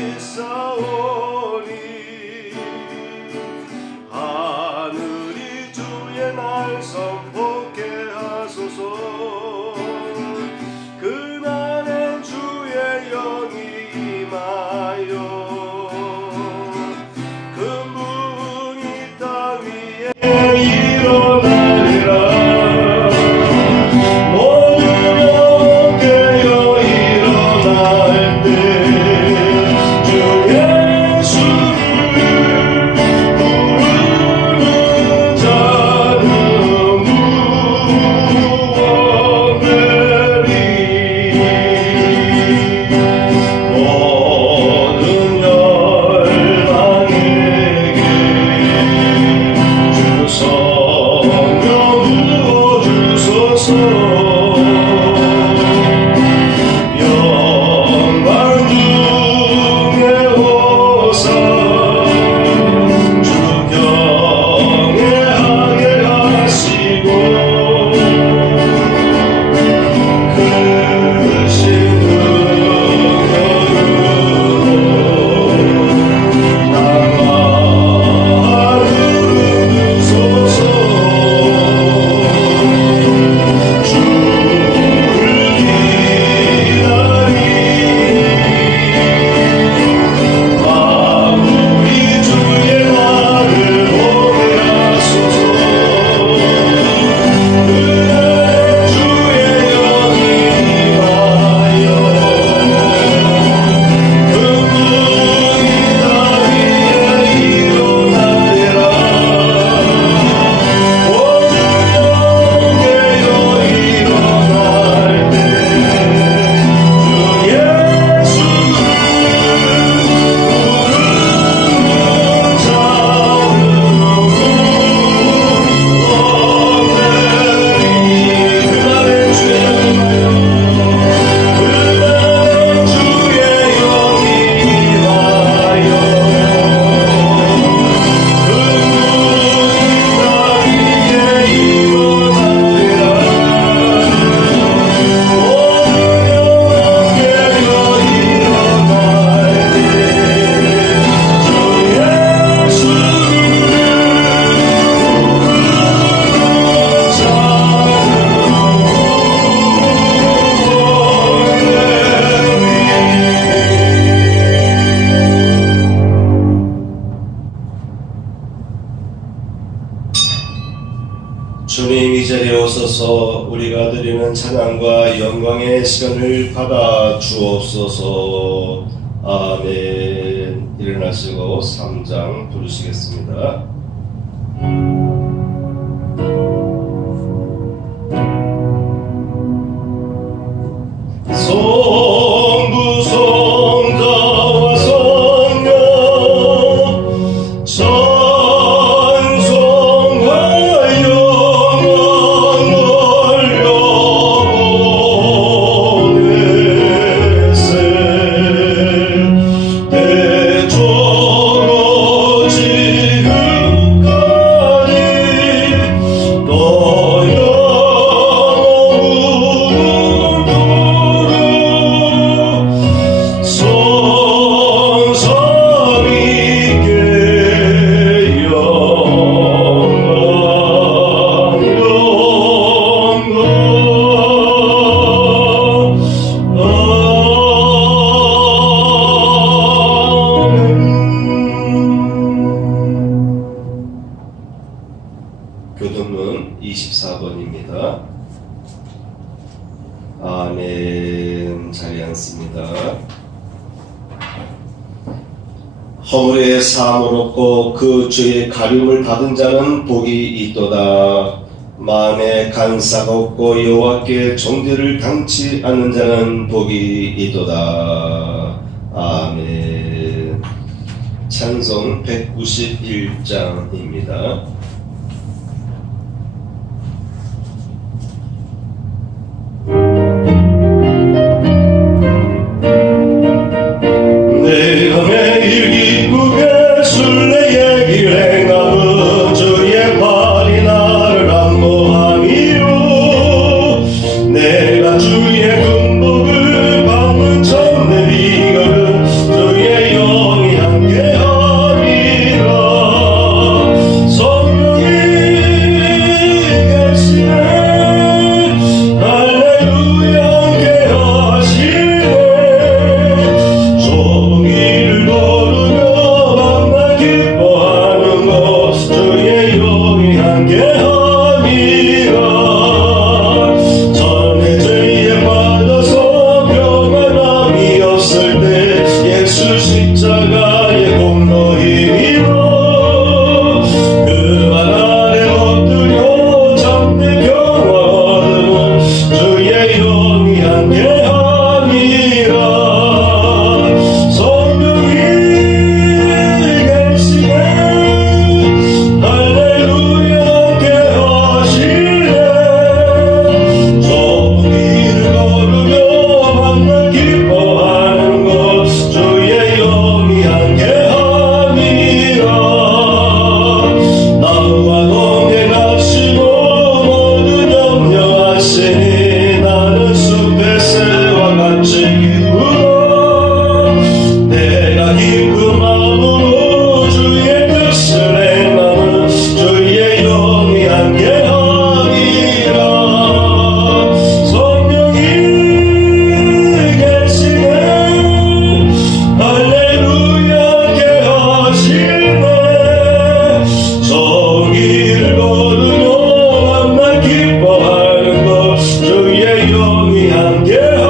있사오니 하늘이 주의 날 선포케 하소서. 그날엔 주의 영이 임하여 일어나리라. 모두가 깨어 일어날 때 주 예수를 부르는 자는 구원되리. 모든 열방에게 성령 부어주소서. 영광 중에 호사 주 경외하게 하시고 크신 능력으로 나를 부르소서. 주님, 이 자리에 오셔서 우리가 드리는 찬양과 영광의 시간을 받아 주옵소서. 아멘. 일어나시고 3장 부르시겠습니다. 성부 성자와 성령 교동문 24번입니다. 아멘. 자리에 앉습니다. 허물의 사함을 얻고 그 죄의 가림을 받은 자는 복이 있도다. 마음에 간사가 없고 여호와께 정죄를 당치 않는 자는 복이 있도다. 아멘. 찬송 191장입니다. 내가 매일 기쁘게 술래의 길에 남은 주의 발이 나를 안보하니요. 내가 주의 금복을 받는 점 내 비거는 주의 예수 십자가의 공로 힘이로 그만 아래 엎드려 참된 평화 얻으면 주의 영이 함께함이라. 성령이 계시네 할렐루야 함께하시네. 좁은 길을 걸으며 만나 기뻐하는 것 주의 영이 함께함이라. 나무와 동행 합시고 모든 염려하시니 나는 숲의 새와 같이 기쁘다. 내가 기쁜 마음으로 주의 뜻을 행하는 주의 영이 함께함이라. 성령이 계시네 할렐루야 함께하시네. 저 길을 걸으며 만나 기뻐하는 것 주의 영이 함께함이라.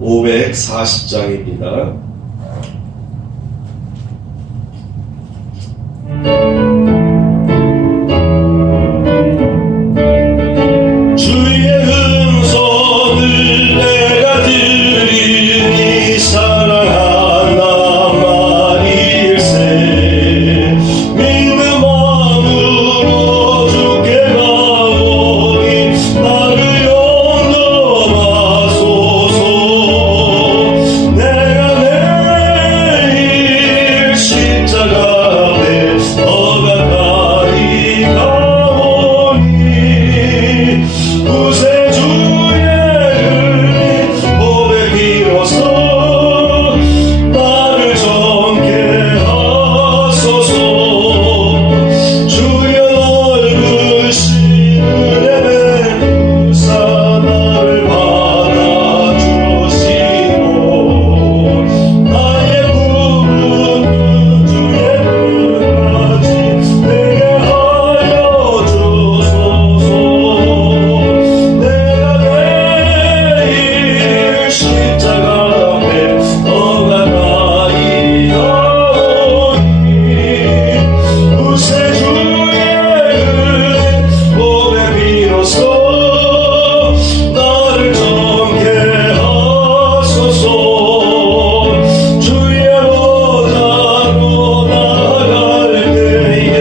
540장입니다. 주의 음성을 내가 들으니 사랑한다 말일세. 믿는 마음으로 주께 나오니 나를 영접하소서. 내가 매일 십자가 앞에 더 가까이 가오니 구세주의 은혜 고백이로써 나를 정케 하소서. 주의 넓으신 은혜 베푸사 나를 받아주시고 나의 부르는 주의 끝까지 내게 하여 주소서. 내가 매일 십자가 앞에 더 가까이 가오니 구세주의 은혜 고백이로써 나를 정케 하소서. 주의 보좌로 나아갈 때에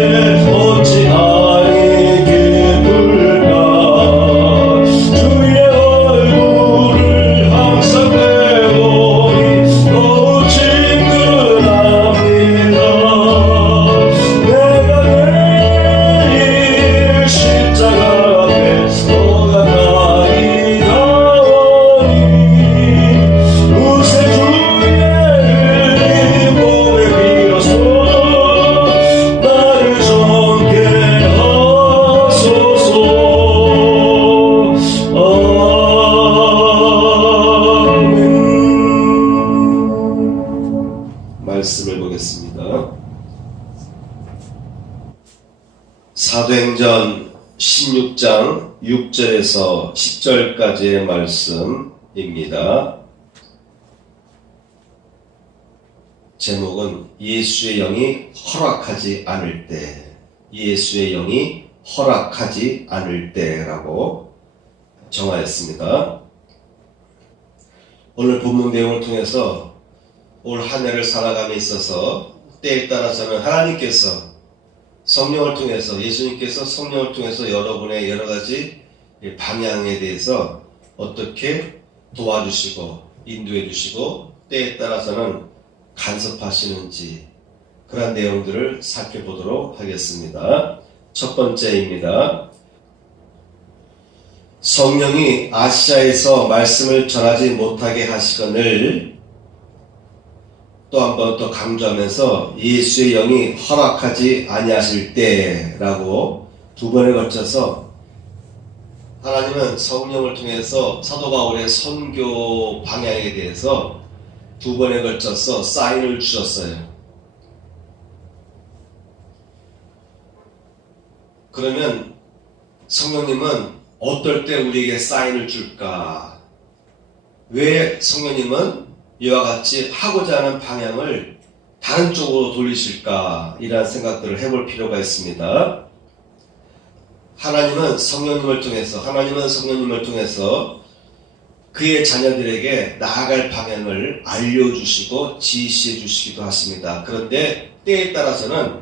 어찌하니 기쁠까. 주의 얼굴을 항상 배우니 너무 친근합니다. 내가 매일 십자가 앞에 더 가까이 가오니 구세주의 은혜 고백이로써 나를 정케 하소서. 아멘. 말씀을 보겠습니다. 사도행전 16장 6절에서 10절까지의 말씀입니다. 제목은 예수의 영이 허락하지 않을 때, 예수의 영이 허락하지 않을 때라고 정하였습니다. 오늘 본문 내용을 통해서 올 한 해를 살아감에 있어서 때에 따라서는 하나님께서 성령을 통해서, 예수님께서 성령을 통해서 여러분의 여러 가지 방향에 대해서 어떻게 도와주시고 인도해 주시고 때에 따라서는 간섭하시는지 그런 내용들을 살펴보도록 하겠습니다. 첫 번째입니다. 성령이 아시아에서 말씀을 전하지 못하게 하시거늘 또 한 번 더 강조하면서 예수의 영이 허락하지 아니하실 때라고 두 번에 걸쳐서 하나님은 성령을 통해서 사도 바울의 선교 방향에 대해서 두 번에 걸쳐서 사인을 주셨어요. 그러면 성령님은 어떨 때 우리에게 사인을 줄까? 왜 성령님은 이와 같이 하고자 하는 방향을 다른 쪽으로 돌리실까? 이런 생각들을 해볼 필요가 있습니다. 하나님은 성령님을 통해서 그의 자녀들에게 나아갈 방향을 알려주시고 지시해 주시기도 하십니다. 그런데 때에 따라서는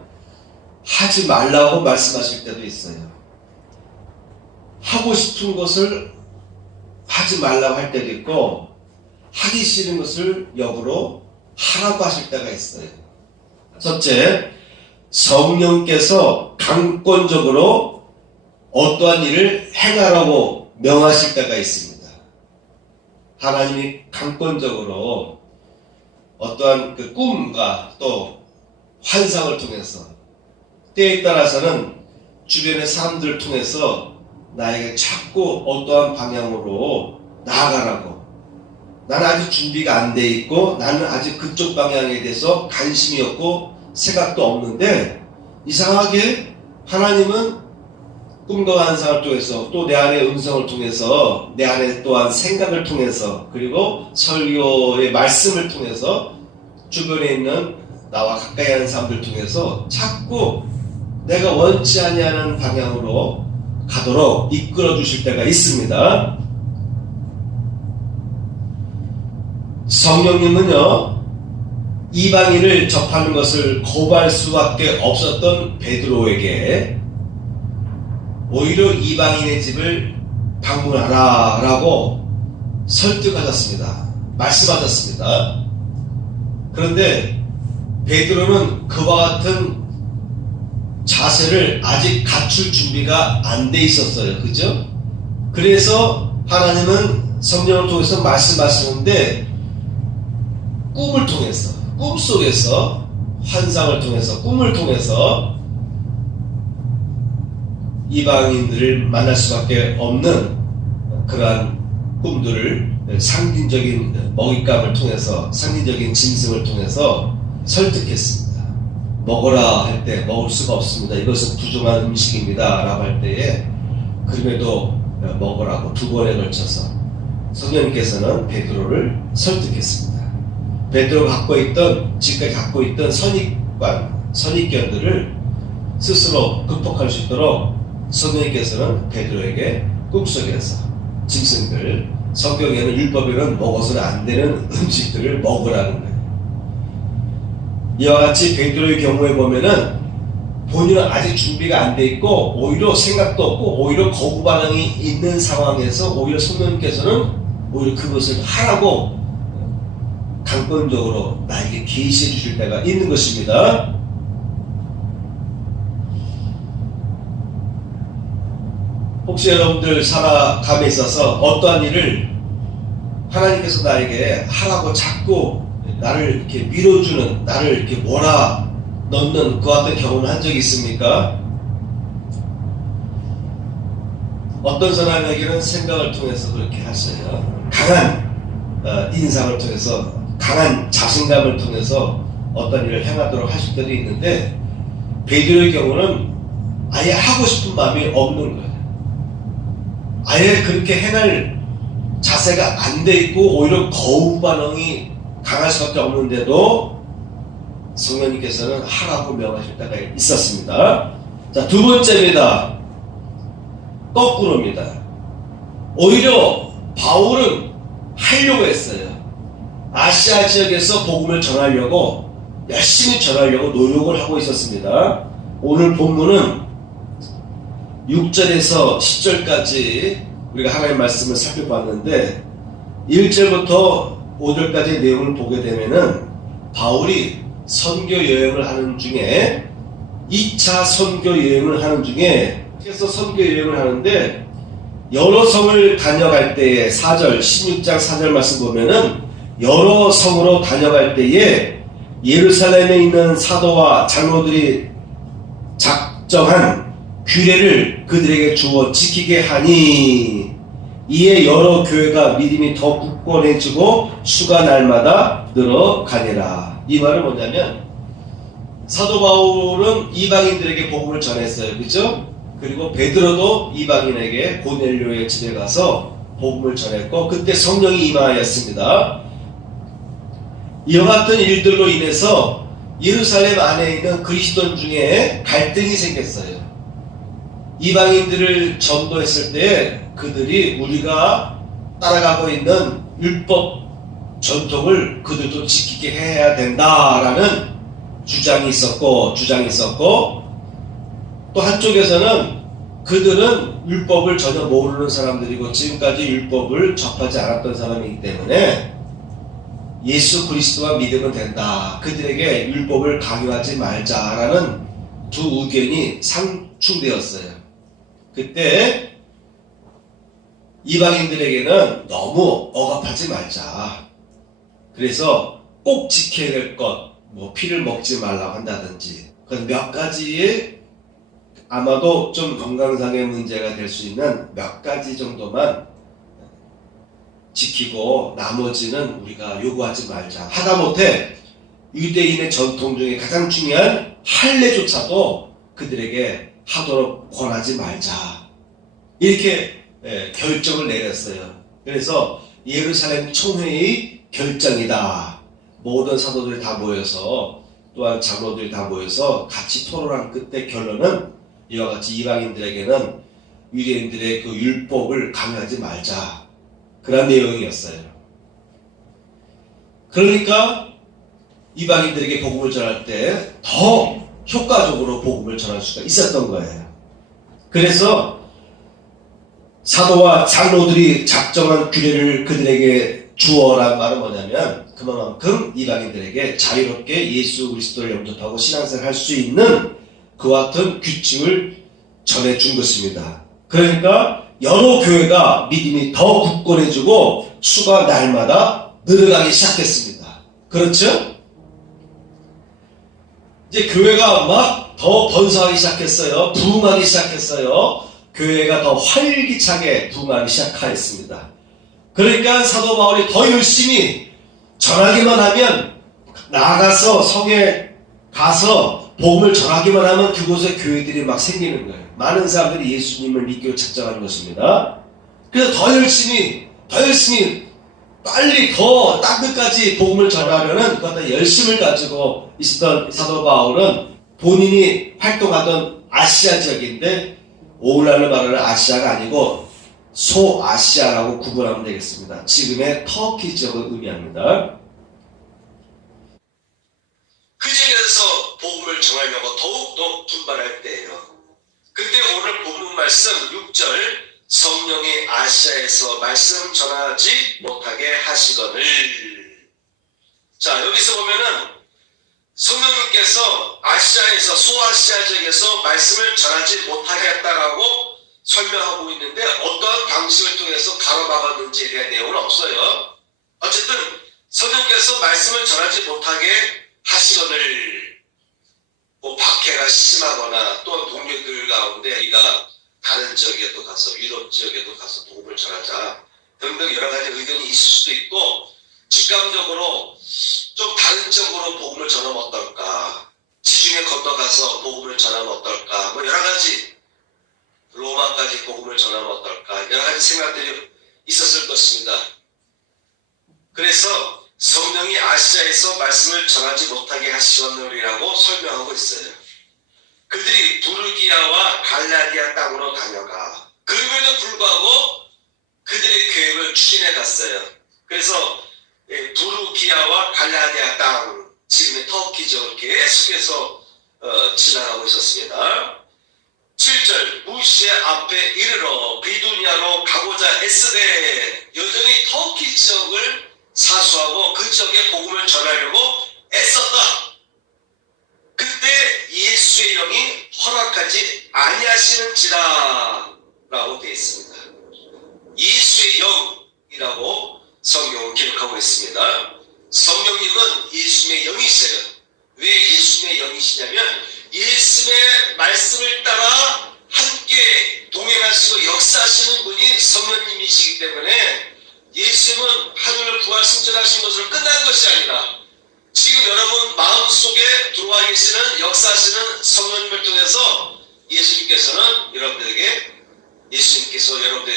하지 말라고 말씀하실 때도 있어요. 하고 싶은 것을 하지 말라고 할 때도 있고, 하기 싫은 것을 역으로 하라고 하실 때가 있어요. 첫째, 성령께서 강권적으로 어떠한 일을 행하라고 명하실 때가 있습니다. 하나님이 강권적으로 어떠한 그 꿈과 또 환상을 통해서, 때에 따라서는 주변의 사람들을 통해서 나에게 자꾸 어떠한 방향으로 나아가라고, 나는 아직 준비가 안 돼 있고 나는 아직 그쪽 방향에 대해서 관심이 없고 생각도 없는데, 이상하게 하나님은 꿈과 환상을 통해서, 또 내 안의 음성을 통해서, 내 안에 또한 생각을 통해서, 그리고 설교의 말씀을 통해서 주변에 있는 나와 가까이 하는 사람들 통해서 자꾸 내가 원치 아니하는 방향으로 가도록 이끌어 주실 때가 있습니다. 성령님은요, 이방인을 접하는 것을 거부할 수밖에 없었던 베드로에게 오히려 이방인의 집을 방문하라 라고 설득하셨습니다. 말씀하셨습니다. 그런데 베드로는 그와 같은 자세를 아직 갖출 준비가 안 돼 있었어요. 그죠? 그래서 하나님은 성령을 통해서 말씀하시는데, 꿈을 통해서, 꿈속에서, 환상을 통해서, 꿈을 통해서 이방인들을 만날 수밖에 없는 그러한 꿈들을 상징적인 먹잇감을 통해서, 상징적인 짐승을 통해서 설득했습니다. 먹어라 할 때 먹을 수가 없습니다. 이것은 부정한 음식입니다 라고 할 때에 그럼에도 먹으라고 두 번에 걸쳐서 성령님께서는 베드로를 설득했습니다. 베드로가 지금까지 갖고 있던 선입견들을 스스로 극복할 수 있도록 성령님께서는 베드로에게 꿈속에서 짐승들, 성경에는 율법에는 먹어서는 안 되는 음식들을 먹으라는 거예요. 이와 같이 베드로의 경우에 보면은 본인은 아직 준비가 안 돼 있고 오히려 생각도 없고 오히려 거부 반응이 있는 상황에서 오히려 성령님께서는 오히려 그것을 하라고 강권적으로 나에게 계시해 주실 때가 있는 것입니다. 혹시 여러분들 살아감에 있어서 어떠한 일을 하나님께서 나에게 하라고 자꾸 나를 이렇게 밀어주는, 나를 이렇게 몰아넣는 그 같은 경험을 한 적이 있습니까? 어떤 사람에게는 생각을 통해서 그렇게 하셔요. 강한 인상을 통해서, 강한 자신감을 통해서 어떤 일을 행하도록 하실 때도 있는데, 베드로의 경우는 아예 하고 싶은 마음이 없는 거예요. 아예 그렇게 행할 자세가 안 돼 있고 오히려 거부 반응이 강할 수밖에 없는데도 성령님께서는 하라고 명하실 때가 있었습니다. 자, 두 번째입니다. 거꾸로입니다. 오히려 바울은 하려고 했어요. 아시아 지역에서 복음을 전하려고, 열심히 전하려고 노력을 하고 있었습니다. 오늘 본문은 6절에서 10절까지 우리가 하나님의 말씀을 살펴봤는데, 1절부터 5절까지의 내용을 보게 되면은 바울이 선교 여행을 하는 중에, 2차 선교 여행을 하는 중에, 그래서 선교 여행을 하는데 여러 성을 다녀갈 때에 4절, 16장 4절 말씀 보면은 여러 성으로 다녀갈 때에 예루살렘에 있는 사도와 장로들이 작정한 규례를 그들에게 주어 지키게 하니, 이에 여러 교회가 믿음이 더 굳건해지고 수가 날마다 늘어가니라. 이 말은 뭐냐면, 사도 바울은 이방인들에게 복음을 전했어요. 그렇죠? 그리고 베드로도 이방인에게 고넬료의 집에 가서 복음을 전했고 그때 성령이 임하였습니다. 이와 같은 일들로 인해서 예루살렘 안에 있는 그리스도인 중에 갈등이 생겼어요. 이방인들을 전도했을 때 그들이 우리가 따라가고 있는 율법 전통을 그들도 지키게 해야 된다라는 주장이 있었고 또 한쪽에서는 그들은 율법을 전혀 모르는 사람들이고 지금까지 율법을 접하지 않았던 사람이기 때문에 예수 그리스도만 믿으면 된다. 그들에게 율법을 강요하지 말자라는 두 의견이 상충되었어요. 그때 이방인들에게는 너무 억압하지 말자. 그래서 꼭 지켜야 될 것, 피를 먹지 말라고 한다든지 그런 몇 가지의 아마도 좀 건강상의 문제가 될 수 있는 몇 가지 정도만 지키고 나머지는 우리가 요구하지 말자. 하다못해 유대인의 전통 중에 가장 중요한 할례조차도 그들에게 하도록 권하지 말자. 이렇게 결정을 내렸어요. 그래서 예루살렘 총회의 결정이다. 모든 사도들이 다 모여서 또한 장로들이 다 모여서 같이 토론한 끝에 결론은 이와 같이 이방인들에게는 유대인들의 그 율법을 강요하지 말자. 그런 내용이었어요. 그러니까 이방인들에게 복음을 전할 때 더 효과적으로 복음을 전할 수가 있었던 거예요. 그래서 사도와 장로들이 작정한 규례를 그들에게 주어란 말은 뭐냐면 그만큼 이방인들에게 자유롭게 예수 그리스도를 영접하고 신앙생활을 할 수 있는 그와 같은 규칙을 전해준 것입니다. 그러니까 여러 교회가 믿음이 더 굳건해지고 수가 날마다 늘어나기 시작했습니다. 그렇죠? 이제 교회가 막 더 번성하기 시작했어요. 부흥하기 시작했어요. 교회가 더 활기차게 부흥하기 시작하였습니다. 그러니까 사도 바울이 더 열심히 전하기만 하면 나아가서 성에 가서 복음을 전하기만 하면 그곳에 교회들이 막 생기는 거예요. 많은 사람들이 예수님을 믿기로 작정하는 것입니다. 그래서 더 열심히 빨리 더 땅끝까지 복음을 전하려는 그 어떤 열심을 가지고 있었던 사도 바울은 본인이 활동하던 아시아 지역인데 오늘날로 말하는 아시아가 아니고 소아시아라고 구분하면 되겠습니다. 지금의 터키 지역을 의미합니다. 그 지역에서 복음을 전하려고 더욱더 분발할 때예요. 그때 오늘 본문 말씀 6절 성령이 아시아에서 말씀 전하지 못하게 하시거늘. 자, 여기서 보면은 성령님께서 아시아에서 소아시아 지역에서 말씀을 전하지 못하게 했다라고 설명하고 있는데 어떠한 방식을 통해서 가로막았는지에 대한 내용은 없어요. 어쨌든 성령께서 말씀을 전하지 못하게 하시거늘, 박해가 심하거나 또한 동료들 가운데 우리가 다른 지역에도 가서 유럽 지역에도 가서 복음을 전하자 등등 여러 가지 의견이 있을 수도 있고 직감적으로 좀 다른 지역으로 복음을 전하면 어떨까, 지중해 건너가서 복음을 전하면 어떨까, 여러 가지 로마까지 복음을 전하면 어떨까 여러 가지 생각들이 있었을 것입니다. 그래서 성령이 아시아에서 말씀을 전하지 못하게 하시었느니라고 설명하고 있어요. 그들이 부르기아와 갈라디아 땅으로 다녀가 그럼에도 불구하고 그들의 계획을 추진해 갔어요. 그래서 부르기아와 갈라디아 땅, 지금의 터키 지역을 계속해서 지나가고 있었습니다. 7절 무시의 앞에 이르러 비두니아로 가고자 애쓰되 여전히 터키 지역을 사수하고 그 지역에 복음을 전하려고 애썼다. 그때 예수의 영이 허락하지 아니하시는지라 라고 되어 있습니다. 예수의 영이라고 성경은 기록하고 있습니다. 성령님은 예수님의 영이세요. 왜 예수님의 영이시냐면 예수님의 말씀을 따라 함께 동행하시고 역사하시는 분이 성령님이시기 때문에 예수님은 하늘을 부활승천하신 것으로 끝난 것이 아니라 지금 여러분 마음속에 들어와 계시는 역사하시는 성령님을 통해서 예수님께서 여러분들에게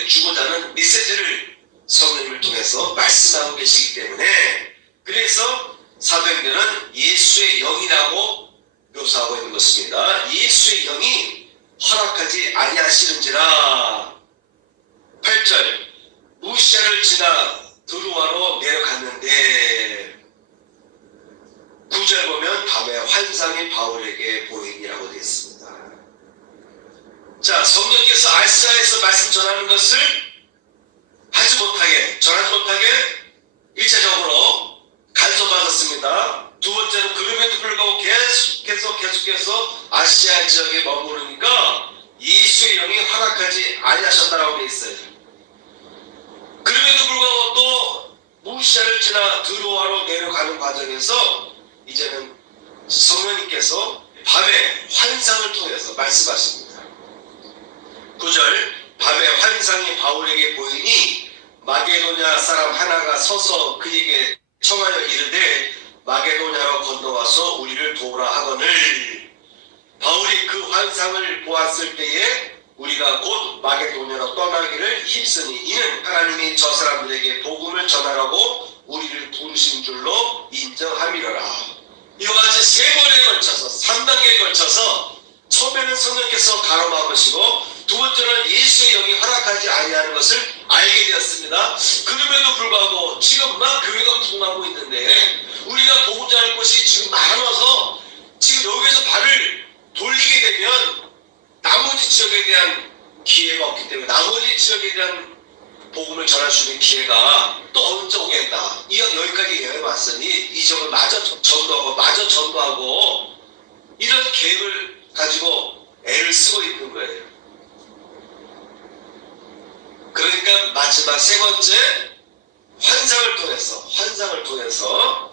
주고자 하는 메시지를 성령님을 통해서 말씀하고 계시기 때문에, 그래서 사도행전은 예수의 영이라고 묘사하고 있는 것입니다. 예수의 영이 허락하지 아니하시는지라. 8절, 무시아를 지나 드루아로 내려갔는데, 9절 보면 밤에 환상이 바울에게 보이니라고 되어 있습니다. 자, 성령께서 아시아에서 말씀 전하는 것을 전하지 못하게 1차적으로 간섭받았습니다. 두 번째는 그럼에도 불구하고 계속해서 아시아 지역에 머무르니까 예수의 영이 허락하지 아니하셨다라고 되어 있어요. 그럼에도 불구하고 또 무시아를 지나 드로아로 내려가는 과정에서 이제는 성령님께서 밤에 환상을 통해서 말씀하십니다. 9절, 밤에 환상이 바울에게 보이니 마게도냐 사람 하나가 서서 그에게 청하여 이르되 마게도냐로 건너와서 우리를 도우라 하거늘, 바울이 그 환상을 보았을 때에 우리가 곧 마게도냐로 떠나기를 힘쓰니 이는 하나님이 저 사람들에게 복음을 전하라고 우리를 부르신 줄로 인정함이로라. 이와 같이 세 번에 걸쳐서 3단계에 걸쳐서, 처음에는 성령께서 가로막으시고 두 번째는 예수의 영이 허락하지 아니하는 것을 알게 되었습니다. 그럼에도 불구하고 지금 막 교회가 부흥하고 있는데 우리가 복음 전할 곳이 지금 많아서 지금 여기에서 발을 돌리게 되면 나머지 지역에 대한 기회가 없기 때문에, 나머지 지역에 대한 복음을 전할 수 있는 기회가 또 언제 오겠다. 여기까지 여행 왔으니 이 지역을 마저 전도하고 이런 계획을 가지고 애를 쓰고 있는 거예요. 그러니까 마지막 세 번째, 환상을 통해서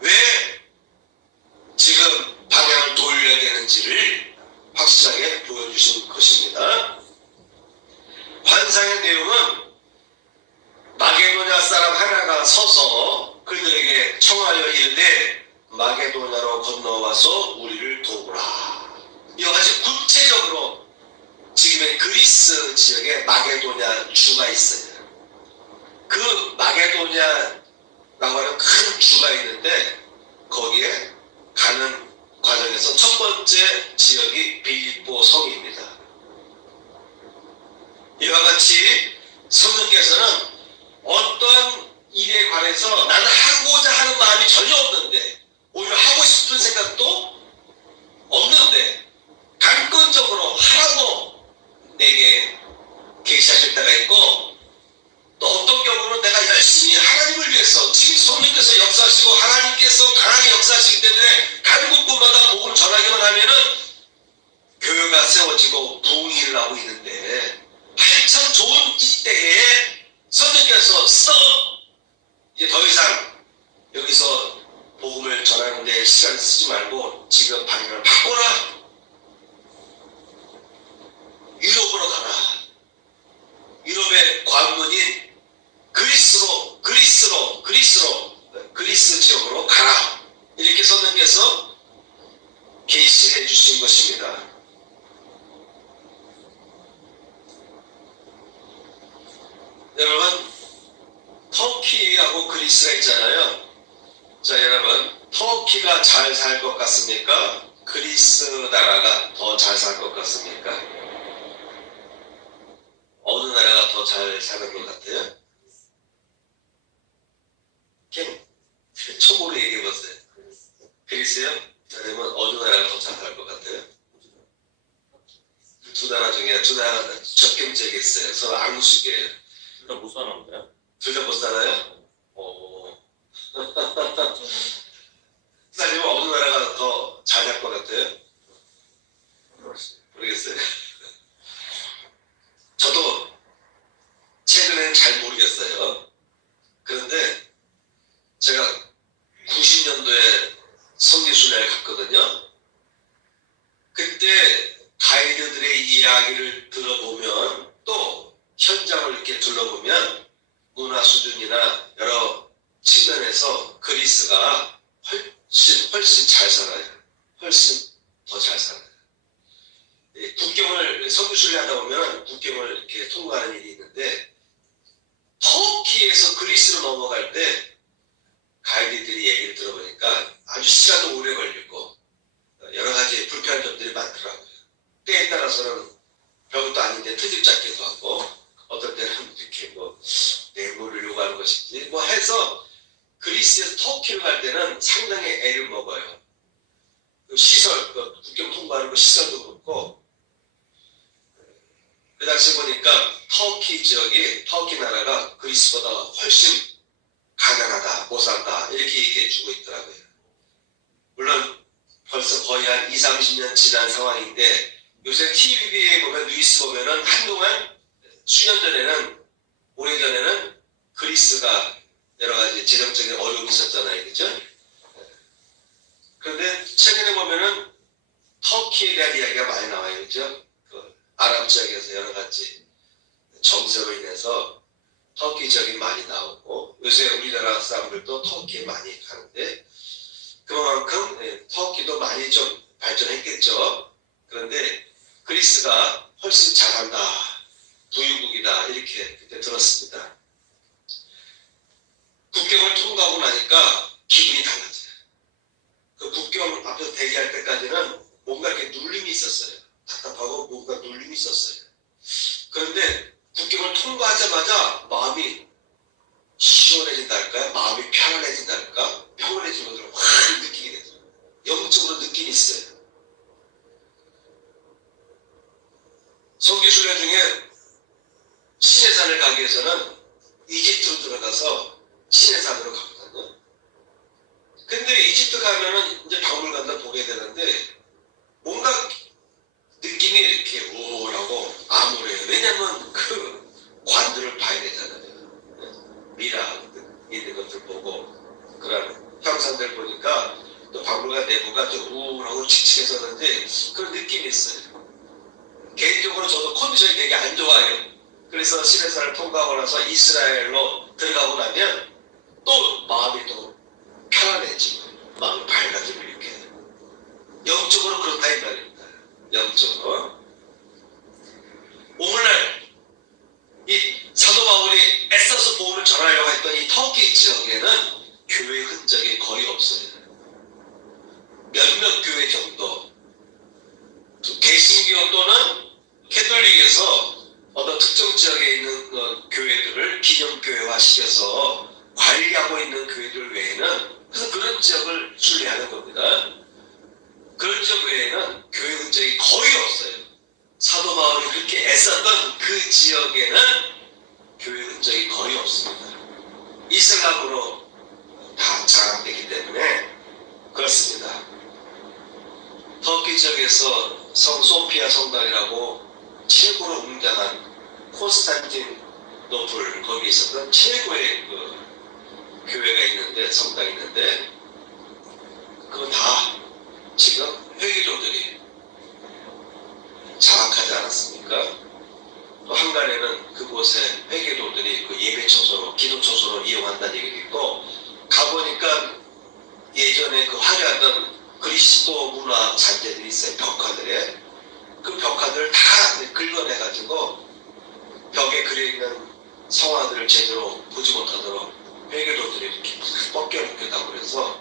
왜 지금 방향을 돌려야 되는지를 확실하게 보여주신 것입니다. 환상의 내용은 마게도냐 사람 하나가 서서 그들에게 청하여 이르되 마게도냐로 건너와서 우리를 도우라. 이와 같이 구체적으로 지금의 그리스 지역에 마게도냐 주가 있어요. 그 마게도냐라고 하는 큰 주가 있는데 거기에 가는 과정에서 첫 번째 지역이 빌립보 성입니다. 이와 같이 성령께서는 어떠한 일에 관해서 나는 하고자 하는 마음이 전혀 없는데, 오히려 하고 싶은 생각도 없는데 강권적으로 하라고 내게 계시하실 때가 있고, 또 어떤 경우는 내가 열심히 하나님을 위해서 지금 성령께서 역사하시고 하나님께서 강하게 역사하시기 때문에 가는 곳마다 복음을 전하기만 하면은 교회가 세워지고 부흥이 일어나고 있는데, 한참 좋은 이때에 성령께서 이제 더 이상 여기서 복음을 전하는 데 시간을 쓰지 말고 지금 방향을 바꿔라. 유럽으로 가라. 유럽의 관문인 그리스 지역으로 가라. 이렇게 성령께서 계시해 주신 것입니다. 여러분, 터키하고 그리스가 있잖아요. 자, 여러분, 터키가 잘 살 것 같습니까? 그리스 나라가 더 잘 살 것 같습니까? 어느 나라가 더 잘 사는 것 같아요? 그냥 초보로 얘기해 보세요. 그리스요? 자, 그러면 어느 나라가 더 잘 살 것 같아요? 두 나라 중에 두 나라가 적경지겠어요. 서로 앙숙이에요. 둘 다 못 사는데요? 둘 다 못 살아요? 사장님은 어느 나라가 더 잘 살 것 같아요? 모르겠어요. 저도 최근에는 잘 모르겠어요. 그런데 제가 90년도에 성지순례를 갔거든요. 그때 가이드들의 이야기를 들어보면, 또 현장을 이렇게 둘러보면 문화 수준이나 여러 측면에서 그리스가 훨씬 잘 살아요. 훨씬 더 잘 살아요. 국경을 선교수를 하다 보면 국경을 이렇게 통과하는 일이 있는데 터키에서 그리스로 넘어갈 때 가이드들이 얘기를 들어보니까 아주 시간도 오래 걸리고 여러 가지 불편한 점들이 많더라고요. 때에 따라서는 별것도 아닌데 트집 잡기도 하고 어떤 때는 이렇게 뭐 뇌물을 요구하는 것인지 뭐 해서 그리스에서 터키를 갈 때는 상당히 애를 먹어요. 그 시설, 그 국경 통과하는 그 시설도 그렇고 그 당시 보니까 터키 지역이 터키 나라가 그리스보다 훨씬 가난하다, 못 산다 이렇게 얘기해 주고 있더라고요. 물론 벌써 거의 한 20, 30년 지난 상황인데 요새 TV에 보면 뉴스 보면은 한동안 수년 전에는 오래전에는 그리스가 여러 가지 재정적인 어려움이 있었잖아요. 그죠? 그런데 최근에 보면은 터키에 대한 이야기가 많이 나와요. 그죠? 그 아랍 지역에서 여러 가지 정세로 인해서 터키 지역이 많이 나오고 요새 우리나라 사람들도 터키에 많이 가는데 그만큼 터키도 많이 좀 발전했겠죠. 그런데 그리스가 훨씬 잘한다, 부유국이다 이렇게 그때 들었습니다. 국경을 통과하고 나니까 기분이 달라져요. 그 국경 앞에서 대기할 때까지는 뭔가 이렇게 눌림이 있었어요. 답답하고 뭔가 눌림이 있었어요. 그런데 국경을 통과하자마자 마음이 시원해진다 할까요? 마음이 편안해진다 할까? 평온해진 것을 확 느끼게 되더라고요. 영적으로 느낌이 있어요. 선교순례 중에 시내산을 가기 위해서는 이집트로 들어가서 시내산으로 가거든요. 근데 이집트 가면은 이제 박물관도 보게 되는데 뭔가 느낌이 이렇게 우울하고 암울해요. 왜냐면 그 관들을 봐야 되잖아요. 미라 있는 것들 보고 그런 형상들 보니까 또 박물관 내부가 좀 우울하고 칙칙해졌는데 그런 느낌이 있어요. 개인적으로 저도 컨디션이 되게 안 좋아요. 그래서 시내산을 통과하고 나서 이스라엘로 들어가고 나면 또 마음이 또 편안해지고 마음이 밝아지고 이렇게 영적으로 그렇다 이 말입니다. 영적으로 오늘날 이 사도 바울이 애써서 복음을 전하려고 했던 이 터키 지역에는 교회 흔적이 거의 없어요. 몇몇 교회 정도 개신교 또는 캐톨릭에서 어떤 특정 지역에 있는 교회들을 기념교회화 시켜서 관리하고 있는 교회들 외에는 그래서 그런 지역을 순례하는 겁니다. 그런 지역 외에는 교회 흔적이 거의 없어요. 사도 바울이 그렇게 애썼던 그 지역에는 교회 흔적이 거의 없습니다. 이슬람으로 다 장악되기 때문에 그렇습니다. 터키 지역에서 성 소피아 성당이라고 최고로 웅장한 콘스탄티노플 거기에 있었던 최고의 그 교회가 있는데 성당이 있는데 그건 다 지금 회계도들이 장악하지 않았습니까? 또 한간에는 그곳에 회계도들이 그 예배 처소로 기도 처소로 이용한다는 얘기도 있고 가보니까 예전에 그 화려했던 그리스도 문화 잔재들이 있어요. 벽화들에 그 벽화들을 다 긁어내가지고 벽에 그려있는 성화들을 제대로 보지 못하도록 회계도들이 이렇게 벗겨놓겠다고 그래서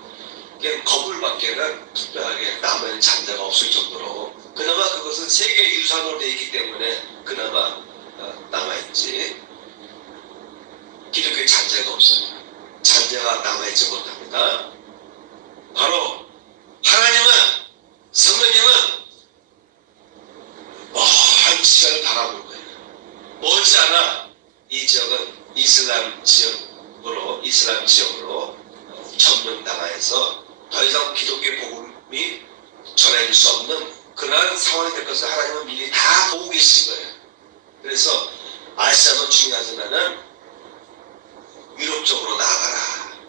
거물밖에는 특별하게 남은 잔재가 없을 정도로 그나마 그것은 세계 유산으로 되어 있기 때문에 그나마 남아있지 기독교의 잔재가 없어요. 잔재가 남아있지 못합니다. 바로 하나님은 성령님은 먼 시간을 바라볼 거예요. 머지않아 이 지역은 이슬람 지역으로 점령당하여서 더 이상 기독교의 복음이 전해질 수 없는 그러한 상황이 될 것을 하나님은 미리 다 보고 계신 거예요. 그래서 아시아도 중요하지만은 유럽 쪽으로 나아가라.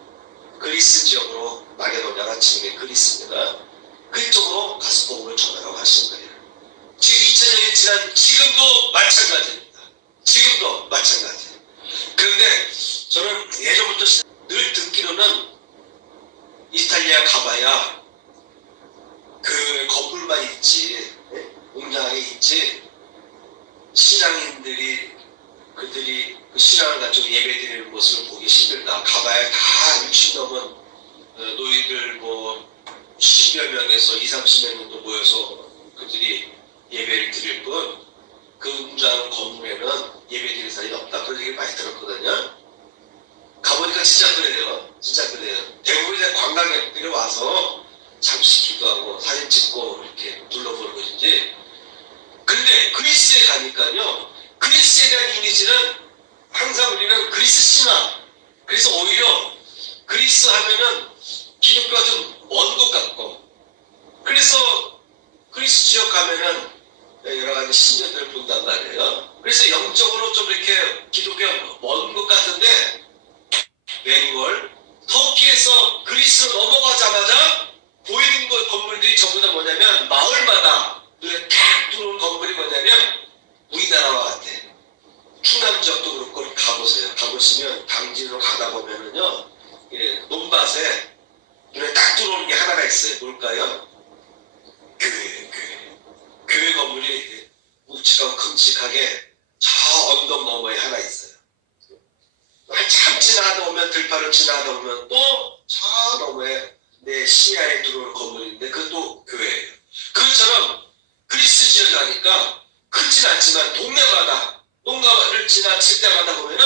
그리스 지역으로 마게도냐가 지금의 그리스입니다. 그쪽으로 가서 복음을 전하라고 하신 거예요. 지금 2000년이 지난 지금도 마찬가지입니다. 지금도 마찬가지예요. 그런데 저는 예전부터 늘 듣기로는 이탈리아 가봐야 그 건물만 있지 웅장하게 예배드리는 모습을 보기 힘들다. 가봐야 다 60 넘은 노인들 뭐 10여 명에서 20, 30명 정도 모여서 그들이 예배를 드릴 뿐 그 웅장한 건물에는 예배 드리는 사람이 없다. 그런 얘기 많이 들었거든요. 가보니까 진짜 그래요. 진짜 그래요. 대부분의 관광객들이 와서 잠시 기도하고 사진 찍고 이렇게 둘러보는 것이지. 근데 그리스에 가니까요. 그리스에 대한 이미지는 항상 우리는 그리스 신화. 그래서 오히려 그리스 하면은 기독교가 좀 먼 것 같고. 그래서 그리스 지역 가면은 여러 가지 신전들을 본단 말이에요. 그래서 영적으로 좀 이렇게 기독교가 먼 것 같은데 웬걸 터키에서 그리스로 넘어가자마자 보이는 건물들이 전부 다 뭐냐면 마을마다 눈에 탁 들어오는 건물이 뭐냐면 우리나라와 같아. 충남 지역도 그렇고 가보세요. 가보시면 당진으로 가다 보면은요 논밭에 눈에 딱 들어오는 게 하나가 있어요. 뭘까요? 교회 건물이 묵직하고 큼직하게 저 언덕 너머에 하나 있어요. 한참 지나다 보면 들판을 지나다 보면 또 저 너머에 내 시야에 들어오는 건물인데 그것도 교회예요. 그것처럼 그리스 지역에 가니까 크진 않지만 동네마다 농가를 지나칠 때마다 보면은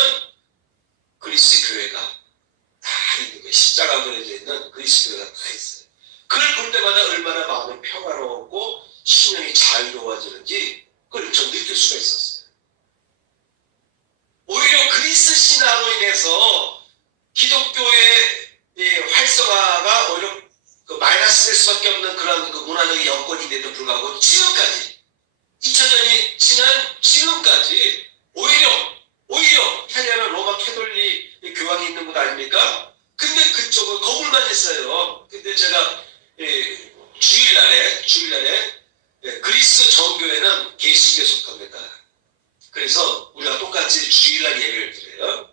그리스 교회가 다 있는 거예요. 십자가 그려져 있는 그리스 교회가 다 있어요. 그걸 볼 때마다 얼마나 마음이 평화로웠고 신령이 자유로워지는지 그걸 좀 느낄 수가 있었어요. 오히려 그리스 신화로 인해서 기독교의 활성화가 오히려 마이너스 될 수밖에 없는 그런 문화적인 여건인데도 불구하고 지금까지 2000년이 지난 지금까지 오히려 이탈리아는 로마 캐톨릭 교황이 있는 곳 아닙니까? 근데 그쪽은 거울만 있어요. 근데 제가 주일날에 그리스 정교회는 개식에 속합니다. 그래서 우리가 똑같이 주일날 예배를 드려요.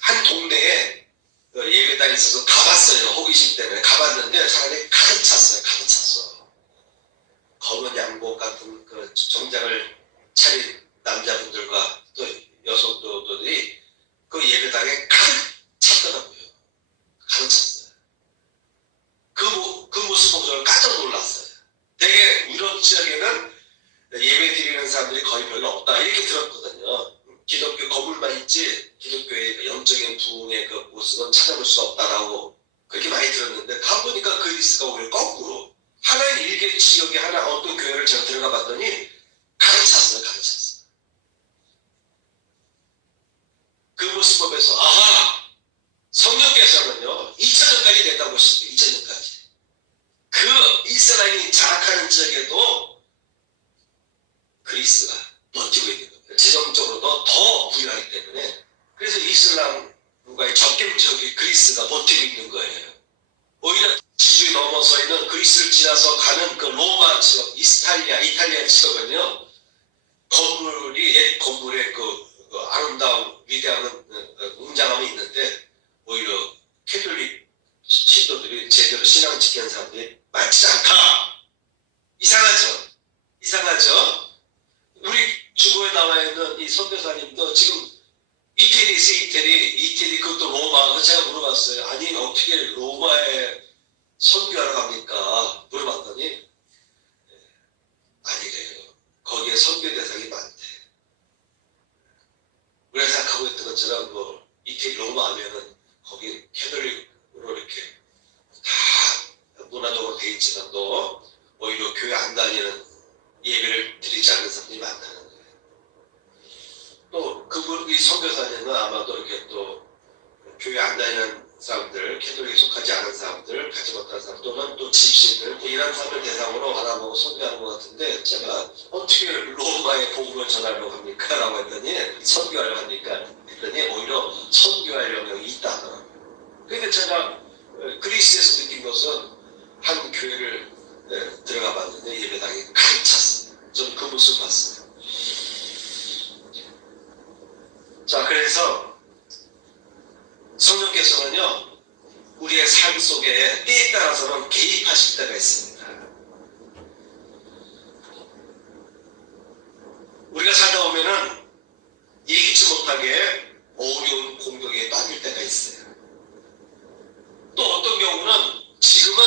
한 동네에 예배당이 있어서 가봤어요. 호기심 때문에 가봤는데 사람이 가득 찼어요. 가득 찼어. 검은 양복 같은 그 정장을 차린 남자분들과 또 여성들이 그 예배당에 가득 찼더라고요. 가득 찼어요. 그 모습 보고 저는 깜짝 놀랐어요. 되게 유럽 지역에는 예배 드리는 사람들이 거의 별로 없다 이렇게 들었거든요. 기독교 건물만 있지 기독교의 영적인 부흥의 그 모습은 찾아볼 수 없다라고 그렇게 많이 들었는데 가보니까 그리스가 오히려 거꾸로 하나의 일개 지역에 하나 어떤 교회를 제가 들어가 봤더니 가득 찼어요. 가득 찼어요. 그 모습 보면서 아하 성령께서는요 2000년까지 됐다고 보시죠. 2000년까지 그 이스라엘이 장악하는 지역에도 그리스가 버티고 있는 겁니다. 재정적으로도 더 부유하기 때문에 그래서 이슬람과의 접경 지역이 그리스가 버티고 있는 거예요. 오히려 지중해 넘어서 있는 그리스를 지나서 가는 그 로마 지역, 이탈리아 지역은요 옛 건물에 그 아름다운 위대한 웅장함이 있는데 오히려 캐톨릭 신도들이 제대로 신앙 지키는 사람들이 많지 않다. 이상하죠? 우리 주보에 나와 있는 이 선교사님도 지금 이태리 있어요. 이태리 그것도 로마. 제가 물어봤어요. 아니 어떻게 로마에 선교하러 갑니까? 물어봤더니 아니래요. 거기에 선교 대상이 많대. 우리가 생각하고 있던 것처럼 뭐 이태리 로마 하면은 거기 캐톨릭으로 이렇게 다 문화적으로 돼 있지만 또 오히려 교회 안 다니는 예배를 드리지 않는 사람들이 많다는 거예요. 또 이 선교사님은 아마도 이렇게 또 교회 안 다니는 사람들, 캐톨릭에 속하지 않은 사람들, 가지 못한 사람 또는 또 집신들 이런 사람들 대상으로 알아보고 선교하는 것 같은데 제가 어떻게 로마의 복음을 전하려고 합니까? 라고 했더니 선교하려고 합니까? 했더니 오히려 선교할 영역이 있다 하더라고요. 그런데 제가 그리스에서 느낀 것은 한 교회를 들어가 봤는데 예배당이 가득 찼어요. 저는 그 모습을 봤어요. 자, 그래서 성령께서는요 우리의 삶 속에 때에 따라서는 개입하실 때가 있습니다. 우리가 살다 보면은 예기치 못하게 어려운 공격에 빠질 때가 있어요. 또 어떤 경우는 지금은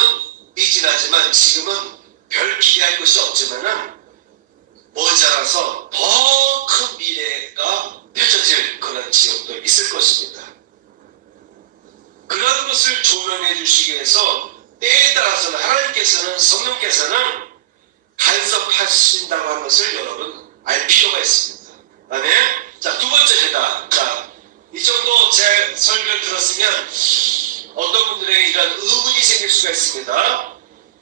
미진하지만 지금은 별 기대할 것이 없지만은 머지않아서 더 큰 미래가 펼쳐질 그런 지역도 있을 것입니다. 그런 것을 조명해 주시기 위해서 때에 따라서는 하나님께서는 성령께서는 간섭하신다고 하는 것을 여러분 알 필요가 있습니다. 아멘. 자, 두 번째입니다. 자, 이 정도 제 설교를 들었으면 어떤 분들에게 이런 의문이 생길 수가 있습니다.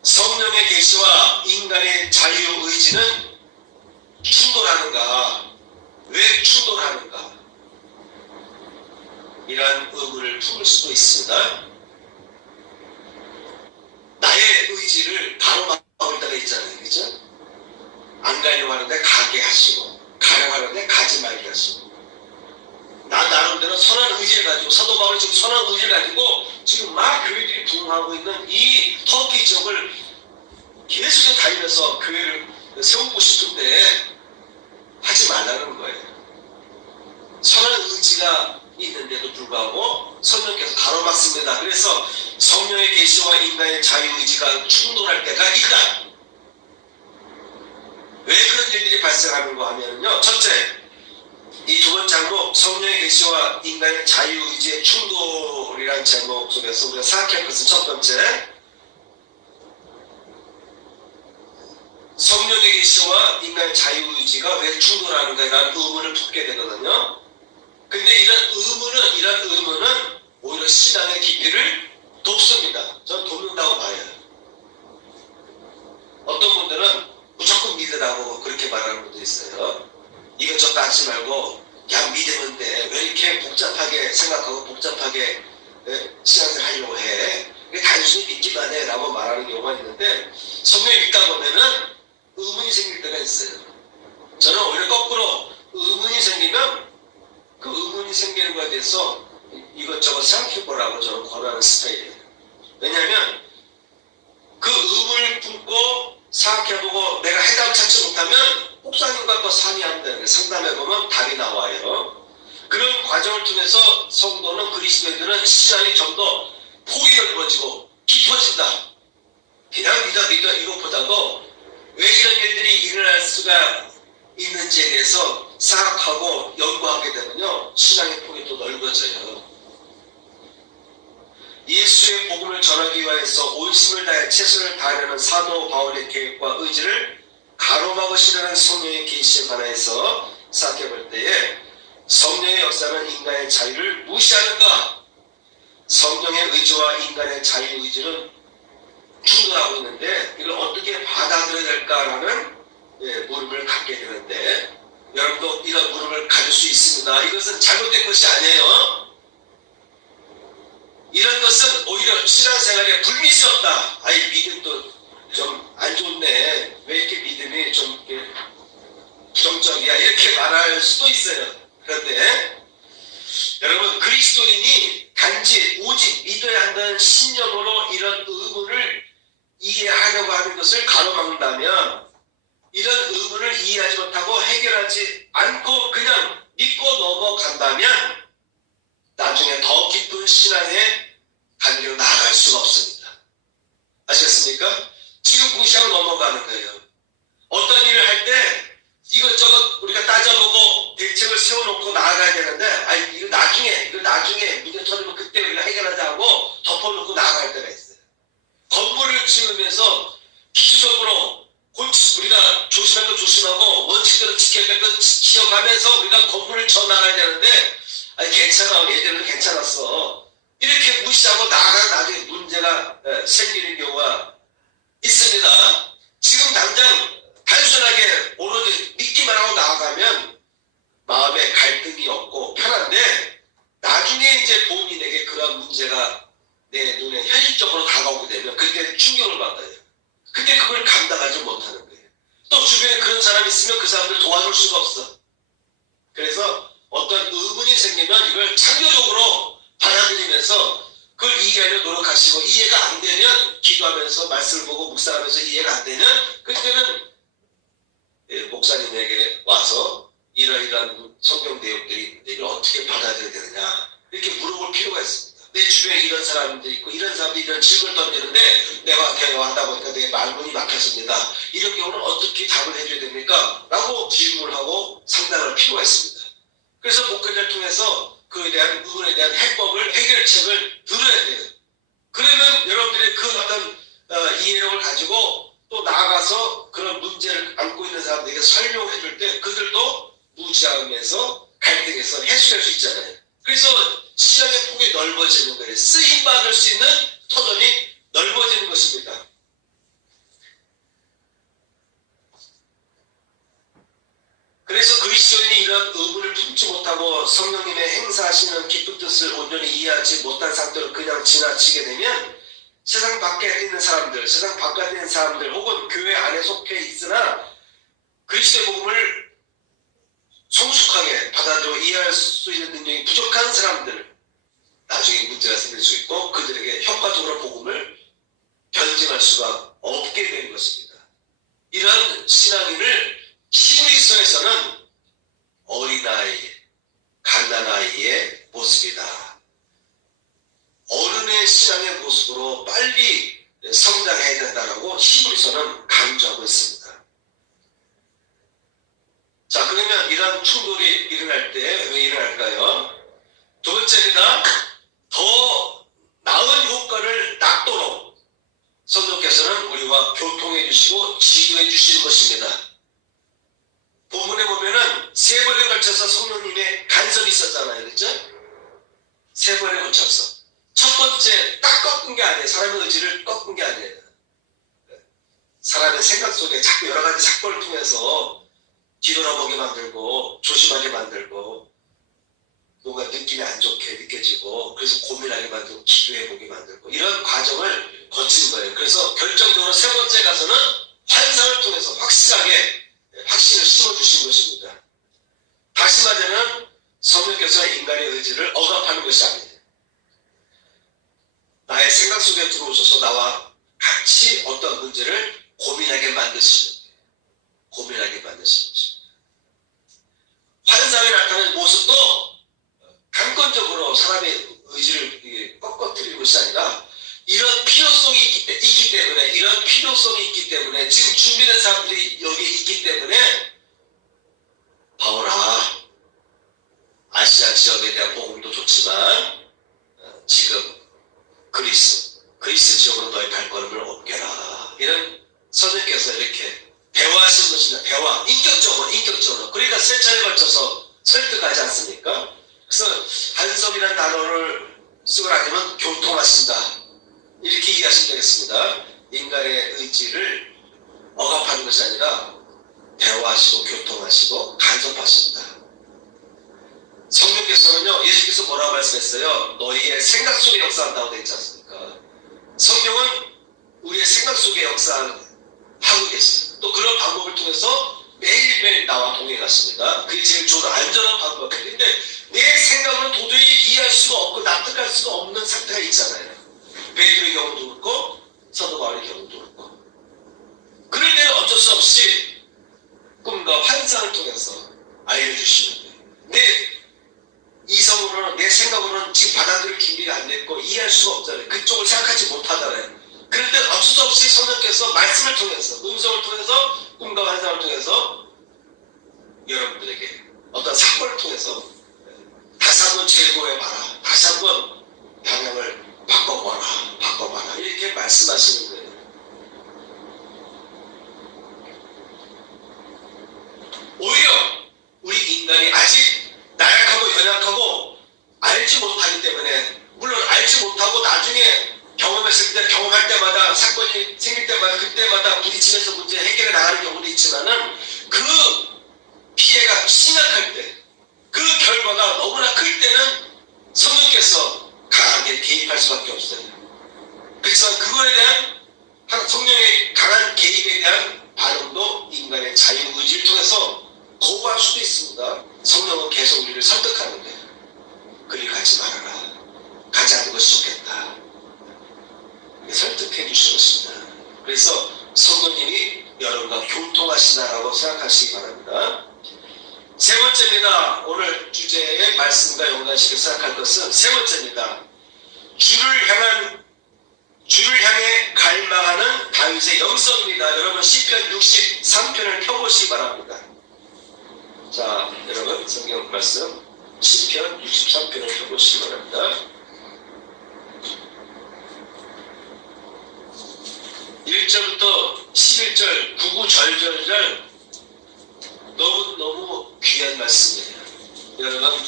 성령의 계시와 인간의 자유의지는 충돌하는가? 왜 충돌하는가? 이러한 의문을 품을 수도 있습니다. 나의 의지를 가로막을 때가 있잖아요. 그죠? 안 가려고 하는데 가게 하시고, 가려고 하는데 가지 말게 하시고. 나 나름대로 선한 의지를 가지고, 사도 바울이 지금 선한 의지를 가지고 지금 막 교회들이 부흥하고 있는 이 터키 지역을 계속해서 다니면서 교회를 세우고 싶은데 하지 말라는 거예요. 선한 의지가 있는데도 불구하고 성령께서 가로막습니다. 그래서 성령의 계시와 인간의 자유의지가 충돌할 때가 있다. 왜 그런 일들이 발생하는가 하면요. 첫째, 이 두 번째 항목, 성령의 계시와 인간의 자유의지의 충돌이라는 제목 속에서 우리가 생각할 것은 첫 번째, 성령의 계시와 인간의 자유의지가 왜 충돌하는가라는 의문을 품게 되거든요. 근데 이런 의문은 오히려 신앙의 깊이를 돕습니다. 저는 돕는다고 봐요. 어떤 분들은 무조건 믿으라고 그렇게 말하는 분도 있어요. 이것저것 따지지 말고 그냥 믿으면 돼. 왜 이렇게 복잡하게 생각하고 복잡하게 신앙생활 하려고 해. 단순히 믿기만 해 라고 말하는 경우가 있는데 성령을 믿다 보면은 의문이 생길 때가 있어요. 저는 오히려 거꾸로 의문이 생기면 그 의문이 생기는 것에 대해서 이것저것 생각해보라고 저는 권하는 스타일이에요. 왜냐하면 그 의문을 품고 생각해보고 내가 해답을 찾지 못하면 목사님과 또 상의하면 되는 거예요. 상담해보면 답이 나와요. 그런 과정을 통해서 성도는 그리스도인들은 신앙이 좀 더 폭이 넓어지고 깊어진다. 그냥 믿어 이것보다도 왜 이런 일들이 일어날 수가 있는지에 대해서 생각하고 연구하게 되면요. 신앙의 폭이 또 넓어져요. 예수의 복음을 전하기 위해서 온심을 다해 최선을 다하려는 사도 바울의 계획과 의지를 가로막으시려는 성령의 계시에 관해서 생각해 볼 때에 성령의 역사는 인간의 자유를 무시하는가? 성령의 의지와 인간의 자유의지는 충돌하고 있는데 이걸 어떻게 받아들여야 될까라는 물음을 갖게 되는데 여러분도 이런 물음을 가질 수 있습니다. 이것은 잘못된 것이 아니에요. 이런 것은 오히려 신앙생활에 불미스럽다. 아이 믿음도 좀 안 좋네. 왜 이렇게 믿음이 좀 이렇게 부정적이야. 이렇게 말할 수도 있어요. 그런데 여러분 그리스도인이 단지 오직 믿어야 한다는 신념으로 이런 의문을 이해하려고 하는 것을 가로막는다면 이런 의문을 이해하지 못하고 해결하지 않고 그냥 믿고 넘어간다면 나중에 더 깊은 신앙의 단계로 나아갈 수가 없습니다. 아시겠습니까? 지금 무시하고 넘어가는 거예요. 어떤 일을 할 때 이것저것 우리가 따져보고 대책을 세워놓고 나아가야 되는데 아니 이거 나중에 문제 터지면 그때 우리가 해결하자 하고 덮어놓고 나아갈 때가 있어요. 건물을 지으면서 기초적으로 우리가 조심할 거 조심하고 원칙대로 지켜야 될 거 지켜가면서 우리가 건물을 져 나가야 되는데 아니 괜찮아 예전에는 괜찮았어 이렇게 무시하고 나아가는 나중에 문제가 생기는 경우가 있습니다. 지금 당장 단순하게 오로지 믿기만 하고 나아가면 마음에 갈등이 없고 편한데 나중에 이제 본인에게 그런 문제가 내 눈에 현실적으로 다가오게 되면 그때 충격을 받아요. 그때 그걸 감당하지 못하는 거예요. 또 주변에 그런 사람이 있으면 그 사람들 도와줄 수가 없어. 그래서 어떤 의문이 생기면 이걸 창조적으로 받아들이면서 그걸 이해하려 노력하시고 이해가 안 되면 기도하면서 말씀을 보고 묵상하면서 이해가 안 되면 그때는 목사님에게 와서 이러이러한 성경 내용들이 있는데 이걸 어떻게 받아들여야 되느냐 이렇게 물어볼 필요가 있습니다. 내 주변에 이런 사람들이 있고 이런 사람들이 이런 질문을 던지는데 내가 대화하다 보니까 내 말문이 막혔습니다. 이런 경우는 어떻게 답을 해줘야 됩니까? 라고 질문을 하고 상담할 필요가 있습니다. 그래서 목회자를 통해서 그에 대한 부분에 대한 해법을 해결책을 들어야 돼요. 그러면 여러분들이 그 어떤 이해력을 가지고 또 나아가서 그런 문제를 안고 있는 사람들에게 설명해 줄 때 그들도 무지하면서 갈등해서 해소할 수 있잖아요. 그래서 시장의 폭이 넓어지는 거예요. 쓰임받을 수 있는 터전이 넓어지는 것입니다. 그래서 그리스도인이 이런 의문을 품지 못하고 성령님의 행사하시는 깊은 뜻을 온전히 이해하지 못한 상태로 그냥 지나치게 되면 세상 밖에 있는 사람들, 세상 바깥에 있는 사람들 혹은 교회 안에 속해 있으나 그리스도의 복음을 성숙하게 받아들여 이해할 수 있는 능력이 부족한 사람들 나중에 문제가 생길 수 있고 그들에게 효과적으로 복음을 변증할 수가 없게 된 것입니다. 이런 신앙인을 히브리서에서는 어린아이, 갓난아이의 모습이다. 어른의 신앙의 모습으로 빨리 성장해야 된다라고 히브리서는 강조하고 있습니다. 자, 그러면 이런 충돌이 일어날 때 왜 일어날까요? 두 번째입니다. 더 나은 효과를 낳도록 성령께서는 우리와 교통해 주시고 지도해 주시는 것입니다. 본문에 보면은 세 번에 걸쳐서 성령님의 간섭이 있었잖아요. 그렇죠? 세 번에 걸쳐서. 첫 번째 딱 꺾은 게 아니에요. 사람의 의지를 꺾은 게 아니에요. 사람의 생각 속에 자꾸 여러 가지 사건을 통해서 뒤돌아보게 만들고 조심하게 만들고 뭔가 느낌이 안 좋게 느껴지고 그래서 고민하게 만들고 기도해보게 만들고 이런 과정을 거친 거예요. 그래서 결정적으로 세 번째 가서는 환상을 통해서 확실하게 확신을 심어주신 것입니다. 다시 말하면 성령께서 인간의 의지를 억압하는 것이 아니에요. 나의 생각 속에 들어오셔서 나와 같이 어떤 문제를 고민하게 만드시는 거예요. 고민하게 만드시는 것입니다. 환상에 나타나는 모습도 강권적으로 사람의 의지를 꺾어뜨리는 것이 아니라 이런 필요성이 있기 때문에 이런 필요성이 있기 때문에 지금 준비된 사람들이 여기 있기 때문에 바오라 아시아 지역에 대한 복음도 좋지만 지금 그리스 지역으로 너의 발걸음을 옮겨라 이런 선생님께서 이렇게 대화하시는 것입니다. 대화 인격적으로 그러니까 세 차례에 걸쳐서 설득하지 않습니까? 그래서 간섭이라는 단어를 쓰고 나면 교통하신다 이렇게 이해하시면 되겠습니다. 인간의 의지를 억압하는 것이 아니라 대화하시고 교통하시고 간섭하신다. 성령께서는요 예수께서 뭐라고 말씀했어요? 너희의 생각 속에 역사한다고 되어 있지 않습니까? 성령은 우리의 생각 속에 역사하고 계세요. 또 그런 방법을 통해서 매일매일 나와 동행하십니다. 그게 제일 좋은 안전한 방법이에요. 근데 내 생각은 도저히 이해할 수가 없고 납득할 수가 없는 상태가 있잖아요. 베드로의 경우도 그렇고 사도 바울의 경우도 그렇고 그럴 때는 어쩔 수 없이 꿈과 환상을 통해서 알려주시는 거예요. 내 이성으로는 내 생각으로는 지금 받아들일 준비가 안 됐고 이해할 수가 없잖아요. 그쪽을 생각하지 못하잖아요. 그럴 때 어쩔 수 없이 성령께서 말씀을 통해서 음성을 통해서 꿈과 환상을 통해서 여러분들에게 어떤 사건을 통해서 다시 한번 재고해봐라. 다시 한번 방향을 바꿔봐라. 이렇게 말씀하시는 거예요. 오히려 우리 인간이 아직 나약하고 연약하고 알지 못하기 때문에 물론 알지 못하고 나중에 경험했을 때 경험할 때마다 사건이 생길 때마다 그때마다 부딪히면서 문제 해결해 나가는 경우도 있지만은 그 피해가 심각할 때 그 결과가 너무나 클 때는 성령께서 강하게 개입할 수밖에 없어요. 그래서 그거에 대한 성령의 강한 개입에 대한 반응도 인간의 자유의지를 통해서 거부할 수도 있습니다. 성령은 계속 우리를 설득하는데 그리 가지 말아라. 가지 않는 것이 좋겠다. 설득해 주시는 것입니다. 그래서 성령님이 여러분과 교통하시나라고 생각하시기 바랍니다. 세 번째입니다. 오늘 주제의 말씀과 연관시켜 생각할 것은 세 번째입니다. 주를 향해 갈망하는 다윗의 영성입니다. 여러분 시편 63편을 펴보시기 바랍니다. 자, 여러분 성경 말씀 시편 63편을 펴보시기 바랍니다. 1절부터 11절 구구절절절 너무너무 귀한 말씀이에요. 여러분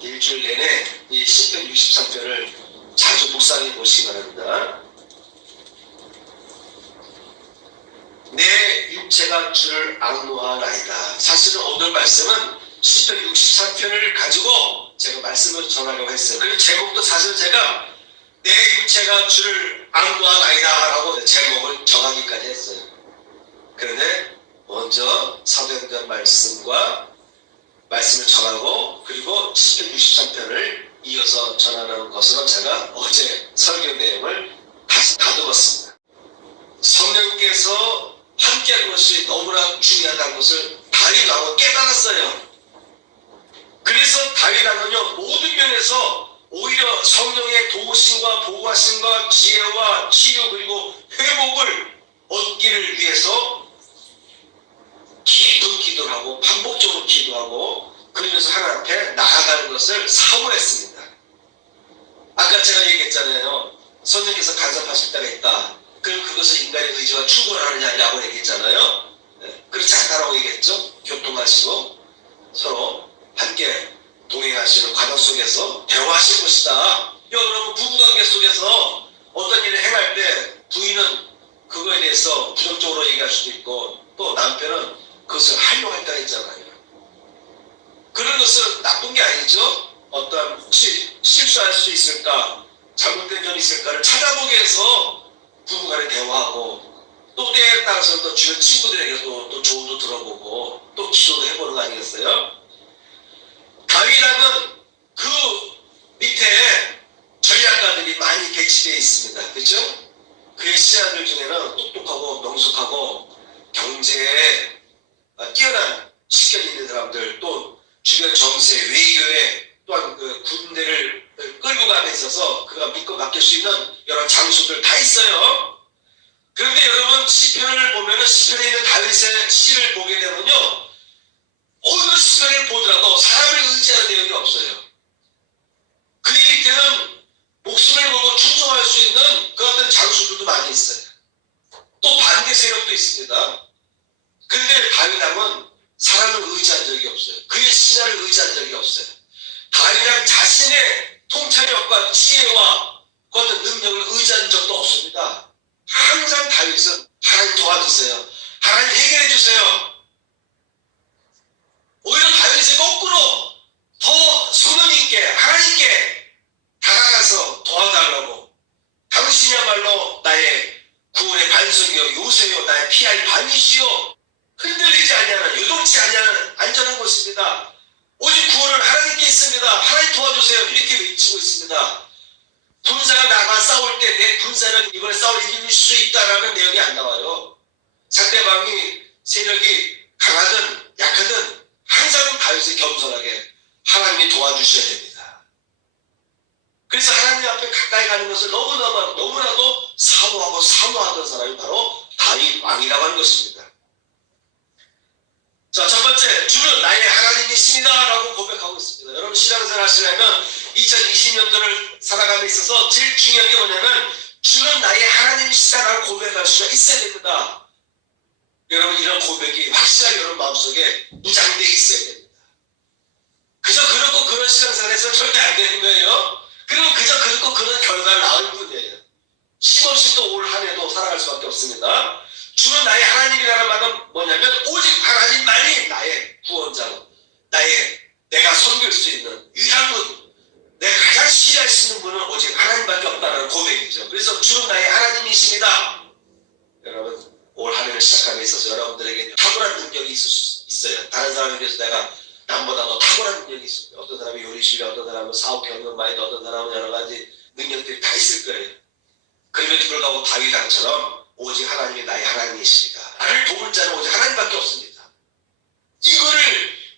일주일 내내 이 시편 63편을 자주 묵상해 보시기 바랍니다. 내 육체가 주를 앙노하나이다. 사실은 오늘 말씀은 시편 63편을 가지고 제가 말씀을 전하려고 했어요. 그리고 제목도 사실 제가 내 육체가 주를 앙노하나이다 라고 제목을 정하기까지 했어요. 그런데 먼저 사도행전 말씀과 말씀을 전하고 그리고 시편 63편을 이어서 전하는 것으로 제가 어제 설교 내용을 다시 다듬었습니다. 성령께서 함께하는 것이 너무나 중요하다는 것을 다윗 왕은 깨달았어요. 그래서 다윗 왕은요 모든 면에서 오히려 성령의 도우심과 보호하심과 지혜와 치유 그리고 회복을 얻기를 위해서 깊은 기도를 하고 반복적으로 기도하고 그러면서 하나님 앞에 나아가는 것을 사모했습니다. 아까 제가 얘기했잖아요. 선생님께서 간섭하실 때가 있다. 그럼 그것을 인간의 의지와 충분하느냐고 얘기했잖아요. 그렇지 않다라고 얘기했죠. 교통하시고 서로 함께 동행하시는 과정 속에서 대화하실 것이다. 여러분 부부관계 속에서 어떤 일을 행할 때 부인은 그거에 대해서 부정적으로 얘기할 수도 있고 또 남편은 그것을 하려고 했다 했잖아요. 그런 것은 나쁜 게 아니죠. 어떤 혹시 실수할 수 있을까 잘못된 점이 있을까를 찾아보기 위해서 부부간에 대화하고 또 때에 따라서 또 주변 친구들에게도 또 조언도 들어보고 또 기도도 해보는 거 아니겠어요? 다윗왕은 그 밑에 전략가들이 많이 배치되어 있습니다. 그렇죠? 그의 신하들 중에는 똑똑하고 명석하고 경제에 뛰어난 식견이 있는 사람들 또 주변 정세, 외교에 또한 그 군대를 끌고 가는 데 있어서 그가 믿고 맡길 수 있는 여러 장수들 다 있어요. 그런데 여러분 시편을 보면은 시편에 있는 다윗의 시를 보게 되면요 어느 시편을 보더라도 사람을 의지하는 내용이 없어요. 그의 밑에는 목숨을 걸고 충성할 수 있는 그 어떤 장수들도 많이 있어요. 또 반대 세력도 있습니다. 그런데 다윗왕은 사람을 의지한 적이 없어요. 그의 신하를 의지한 적이 없어요. 다윗왕 자신의 통찰력과 지혜와 그 어떤 능력을 의지한 적도 없습니다. 항상 다윗은 하나님 도와주세요. 하나님 해결해 주세요. 오히려 다윗이 거꾸로 더 소명 있게 하나님께 다가가서 도와달라고 당신이야말로 나의 구원의 반석이요 요새요 나의 피할 반이시요 흔들리지 아니하는 요동치 아니하는 안전한 곳입니다. 오직 구원은 하나님께 있습니다. 하나님 도와주세요. 이렇게 외치고 있습니다. 군사가 나가 싸울 때 내 군사는 이번에 싸울 이길 수 있다라는 내용이 안 나와요. 상대방이 세력이 강하든 약하든 항상 다윗이 겸손하게 하나님이 도와주셔야 됩니다. 그래서 하나님 앞에 가까이 가는 것을 너무나도 사모하고 사모하던 사람이 바로 다윗 왕이라고 하는 것입니다. 자, 첫 번째, 주는 나의 하나님이십니다 라고 고백하고 있습니다. 여러분 신앙생활 하시려면 2020년도를 살아감에 있어서 제일 중요한 게 뭐냐면 주는 나의 하나님이시다 라고 고백할 수가 있어야 됩니다. 여러분 이런 고백이 확실하게 여러분 마음속에 무장되어 있어야 됩니다. 그저 그렇고 그런 신앙생활에서 절대 안 되는 거예요. 그리고 그저 그렇고 그런 결과를 낳을 뿐이에요. 힘없이 또 올 한 해도 살아갈 수밖에 없습니다. 주는 나의 하나님이라는 말은 뭐냐면 오직 하나님만이 나의 구원자로 내가 섬길 수 있는 유일한 분, 내가 가장 신뢰할 수 있는 분은 오직 하나님밖에 없다는 고백이죠. 그래서 주는 나의 하나님이십니다. 여러분 올 한 해를 시작함에 있어서 여러분들에게 탁월한 능력이 있을 수 있어요. 다른 사람에 비해서 내가 남보다 더 탁월한 능력이 있습니다. 어떤 사람이 요리 실력, 어떤 사람은 사업 경험 많이, 어떤 사람은 여러 가지 능력들이 다 있을 거예요. 그럼에도 불구하고 다윗왕처럼 오직 하나님이 나의 하나님이십니다. 나를 도울 자는 오직 하나님밖에 없습니다.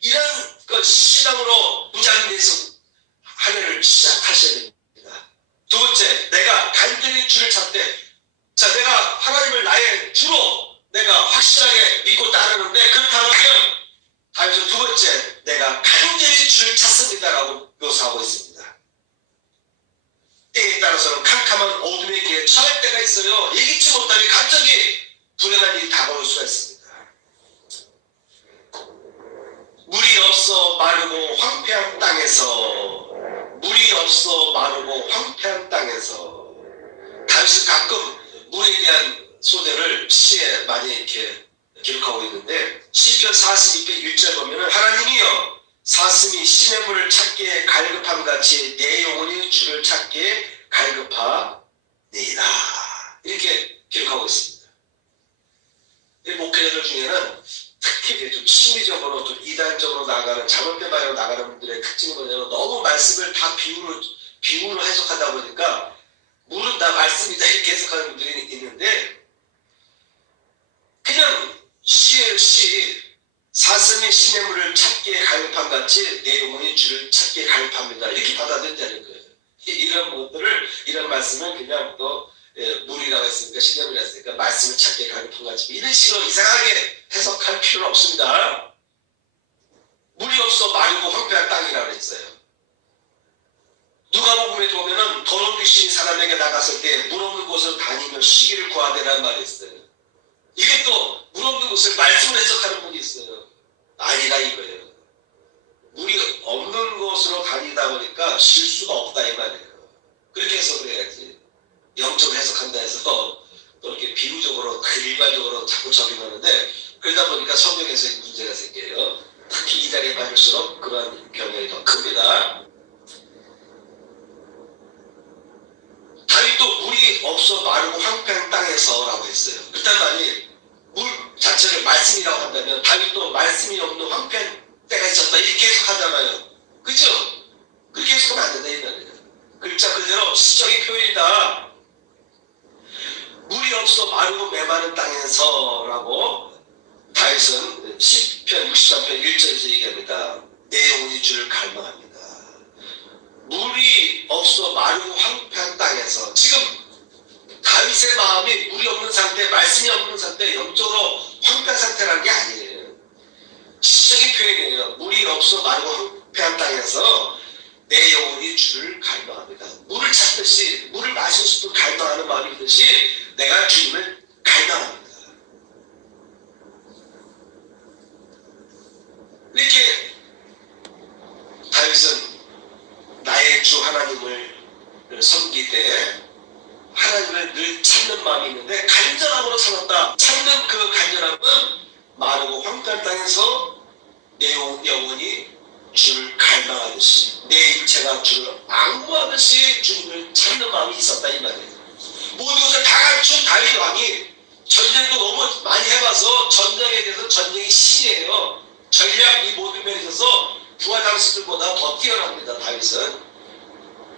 이런 신앙으로 무장돼서 한 해를 시작하셔야 됩니다. 두 번째, 내가 간절히 주를 찾되, 자, 내가 하나님을 나의 주로 내가 확실하게 믿고 따르는데 그렇다면 다윗은 두 번째, 내가 간절히 주를 찾습니다라고 묘사하고 있습니다. 때에 따라서는 캄캄한 어둠의 길에 처할 때가 있어요. 예기치 못하게 갑자기 불행한 일이 다가올 수가 있습니다. 물이 없어 마르고 황폐한 땅에서, 물이 없어 마르고 황폐한 땅에서, 다윗은 가끔 물에 대한 소재를 시에 많이 이렇게 기록하고 있는데, 시편 42편 1절 보면은 하나님이여 사슴이 신의 물을 찾기에 갈급함 같이 내 영혼이 주를 찾기에 갈급하니이다, 이렇게 기록하고 있습니다. 이 목회자들 중에는 특히 좀 심리적으로 좀 이단적으로 나가는 잘못된 방향으로 나가는 분들의 특징은 뭐냐면 너무 말씀을 다 비유로 해석하다 보니까 물은 다 말씀이다 이렇게 해석하는 분들이 있는데, 그냥 시 사슴이 신의 물을 찾기에 갈급함 같이 내 영혼이 주를 찾기에 갈급합니다, 이렇게 받아들였다는 거예요. 이런 것들을, 이런 말씀을 그냥 또 물이라고 했으니까, 신의 물이라고 했으니까 말씀을 찾기에 갈급함 같이 이런 식으로 이상하게 해석할 필요는 없습니다. 물이 없어 마르고 황폐한 땅이라고 했어요. 누가복음에 보면은 더러운 귀신이 사람에게 나갔을 때 물 없는 곳을 다니며 시기를 구하되라는 말이 있어요. 이게 또 물 없는 곳을 말씀을 해석하는 분이 있어요. 아니라 이거예요. 물이 없는 곳으로 다니다 보니까 쉴 수가 없다 이 말이에요. 그렇게 해석을 해야지. 영적으로 해석한다 해서 또 이렇게 비유적으로 일반적으로 자꾸 적용하는데, 그러다 보니까 성경에서 문제가 생겨요. 특히 이단에 빠질수록 그런 경향이 더 큽니다. 다윗도 물이 없어 마르고 황폐한 땅에서라고 했어요. 그딴 말이 물 자체를 말씀이라고 한다면 다윗도 말씀이 없는 황폐한 때가 있었다 이렇게 해석하잖아요. 그죠? 그렇게 해석하면 안 된다 이 말이에요. 글자 그대로 시적인 표현이다. 물이 없어 마르고 메마른 땅에서라고 다윗은 시편 63편 1절에서 얘기합니다. 내 영혼이 주를 갈망합니다. 물이 없어 마르고 황폐한 땅에서, 지금 다윗의 마음이 물이 없는 상태, 말씀이 없는 상태, 영적으로 황폐한 상태라는 게 아니에요. 시적인 표현이에요. 물이 없어 마르고 황폐한 땅에서 내 영혼이 주를 갈망합니다. 물을 찾듯이, 물을 마시고 싶은 갈망하는 마음이듯이 내가 주님을 갈망합니다. 이렇게 다윗은 나의 주 하나님을 섬기되 하나님을 늘 찾는 마음이 있는데 간절함으로 찾았다. 찾는 그 간절함은 마르고 황폐한 땅에서 내 영혼이 주를 갈망하듯이, 내 육체가 주를 앙무하듯이 주님을 찾는 마음이 있었다 이 말이에요. 모든 것을 다 갖춘 다윗 왕이 전쟁도 너무 많이 해봐서 전쟁에 대해서 전쟁이 신이에요. 전략 이 모든 면에 있어서 부하 장수들보다 더 뛰어납니다 다윗은.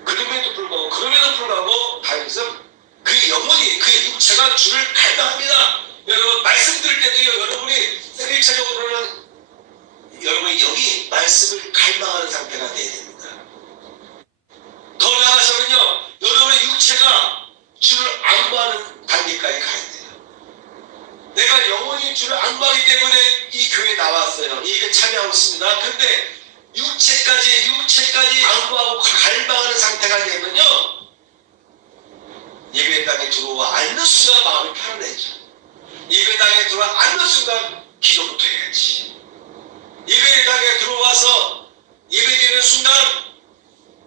그럼에도 불구하고 다윗은 그의 영혼이, 그의 육체가 주를 갈망합니다. 여러분 말씀 들을 때도요, 여러분이 일차적으로는 여러분의 영이 말씀을 갈망하는 상태가 되어야 됩니다. 더 나아가서는요, 여러분의 육체가 주를 앙부하는 단계까지 가야 돼요. 내가 영혼이 주를 앙부하기 때문에 이 교회에 나왔어요. 이 예배 참여하고 있습니다. 근데 육체까지 앙부하고 갈망하는 상태가 되면요, 예배당에 들어와 앉는 순간 마음이 편안해져. 예배당에 들어와 앉는 순간 기도부터 해야지. 예배당에 들어와서 예배드리는 순간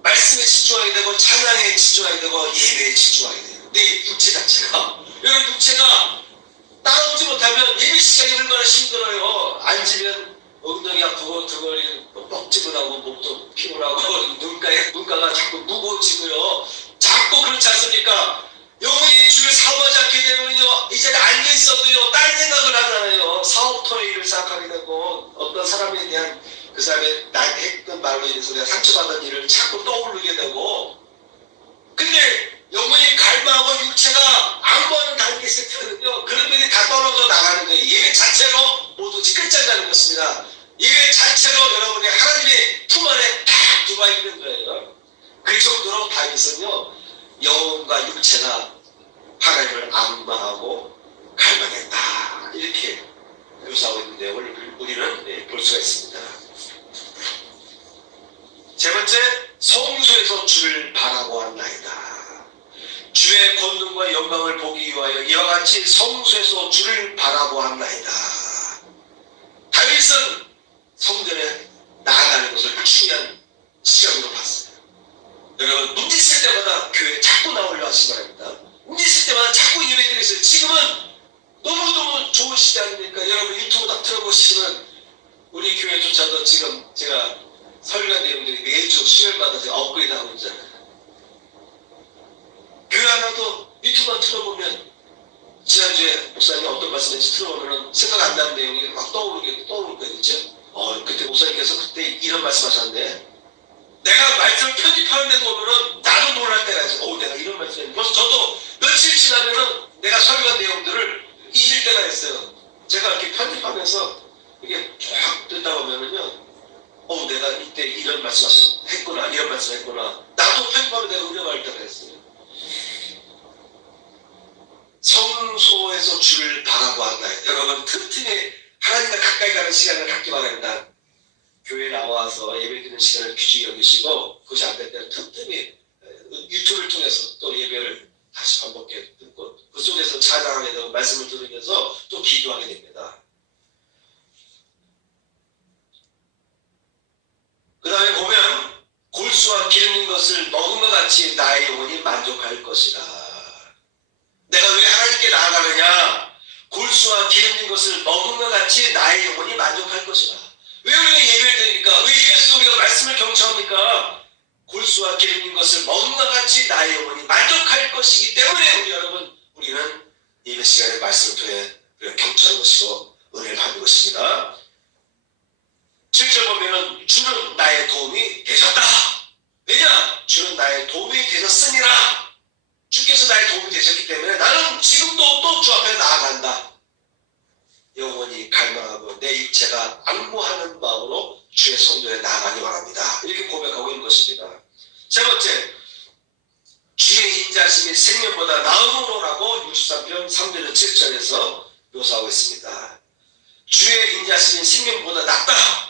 말씀에 집중하게 되고 찬양에 집중하게 되고 예배에 집중하게 돼요. 내 육체 자체가, 여러분 육체가 따라오지 못하면 예배 시간이 얼마나 힘들어요. 앉으면 엉덩이 아프고 등허리 뻑지근하고 목도 피곤하고 눈가가 자꾸 무거워지고요. 자꾸 그렇지 않습니까? 영혼이 주를 사모하지 않게 되면요, 이 자리에 앉아있어도요 딴 생각을 하잖아요. 사업터의 일을 생각하게 되고, 어떤 사람에 대한 그 사람의 나한테 했던 말로 인해서 내가 상처받은 일을 자꾸 떠오르게 되고, 근데 영혼이 갈망하고 육체가 앙부하는 단계에 있을 때는요, 그런 면이 다 떨어져 나가는 거예요. 예배 자체로 모두 끝장나는 것입니다. 예배 자체로 여러분이 하나님의 다윗은요 영혼과 육체가 하나님을 악망하고 갈망했다 이렇게 묘사하고 있는 내용을 우리는 볼 수가 있습니다. 세 번째, 성소에서 주를 바라보았나이다. 주의 권능과 영광을 보기 위하여 이와 같이 성소에서 주를 바라보았나이다. 다윗은 성전에 나아가는 것을 중요한 시간으로 봤어요. 여러분 문제 있을 때마다 교회에 자꾸 나오려 하시기 바랍니다. 문제 있을 때마다 자꾸 예배드리세요. 지금은 너무너무 좋은 시대 아닙니까? 여러분 유튜브 다 틀어보시면 우리 교회조차도 지금 제가 설교한 내용들이 매주 수요일마다 제가 업그레이드 하고 있잖아요. 교회 하나도 유튜브만 틀어보면 지난주에 목사님이 어떤 말씀인지 틀어보면 생각 안 나는 내용이 막 떠오를 거예요. 그죠? 그때 목사님께서 그때 이런 말씀하셨는데 내가 말씀을 편집하는데도 보면은 나도 놀랄 때가 있어요. 내가 이런 말씀을 벌써 저도 며칠 지나면은 내가 설교한 내용들을 잊을 때가 있어요. 제가 이렇게 편집하면서 이게 쫙 듣다 보면은요 내가 이때 이런 말씀 했구나 이런 말씀 했구나 나도 편집하면 내가 의뢰할 때가 있어요. 성소에서 주를 바라보았나요? 여러분 틈틈이 하나님과 가까이 가는 시간을 갖기 바랍니다. 교회에 나와서 예배드리는 시간을 귀중히 여기시고 그것이 안 될 때는 틈틈이 유튜브를 통해서 또 예배를 다시 반복해 듣고 그 속에서 찬양하게 되고 말씀을 들으면서 또 기도하게 됩니다. 그 다음에 보면 골수와 기름진 것을 먹은 것 같이 나의 영혼이 만족할 것이라. 내가 왜 하나님께 나아가느냐? 골수와 기름진 것을 먹은 것 같이 나의 영혼이 만족할 것이라. 왜 우리가 예배를 드립니까? 왜 예배에서 우리가 말씀을 경청합니까? 골수와 기름진 것을 먹은 것 같이 나의 영혼이 만족할 것이기 때문에 우리는 예배 시간에 말씀을 통해 우리가 경청하는 것이고 은혜를 받는 것입니다. 7절 보면은 주는 나의 도움이 되셨다. 왜냐? 주는 나의 도움이 되셨으니라. 주께서 나의 도움이 되셨기 때문에 나는 지금도 또 주 앞에 나아간다. 영원히 갈망하고 내 육체가 안무하는 마음으로 주의 성전에 나아가기 바랍니다. 이렇게 고백하고 있는 것입니다. 세 번째, 주의 인자심이 생명보다 나음으로라고 63편 3절 7절에서 묘사하고 있습니다. 주의 인자심이 생명보다 낫다.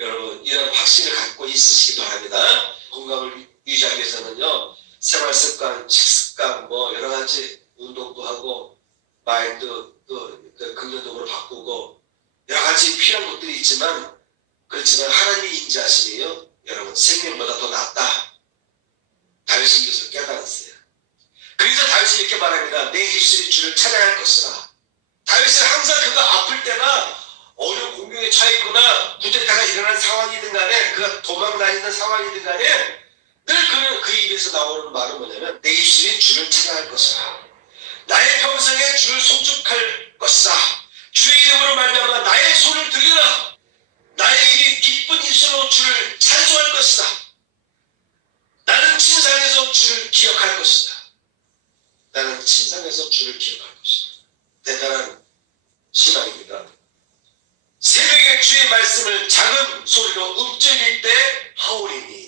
여러분 이런 확신을 갖고 있으시기 바랍니다. 건강을 유지하기 위해서는요 생활습관, 식습관 여러 가지 운동도 하고 마인드 또 긍정적으로 바꾸고 여러 가지 필요한 것들이 있지만 그렇지만 하나님의 인자하심이요 여러분 생명보다 더 낫다. 다윗이 이것을 깨달았어요. 그래서 다윗이 이렇게 말합니다. 내 입술이 주를 찬양할 것이라. 다윗은 항상 그가 아플 때나 어려운 공경에 처해 있거나 구태타가 일어난 상황이든 간에 그가 도망 다니는 상황이든 간에 늘 그는 그 입에서 나오는 말은 뭐냐면 내 입술이 주를 찬양할 것이라. 나의 평생에 주를 송축할 것이다. 주의 이름으로 말미암아 나의 손을 들리라. 나의 입이 기쁜 입술로 주를 찬송할 것이다. 나는 침상에서 주를 기억할 것이다. 나는 침상에서 주를 기억할 것이다. 대단한 신앙입니다. 새벽에 주의 말씀을 작은 소리로 읊조릴 때 하오리니.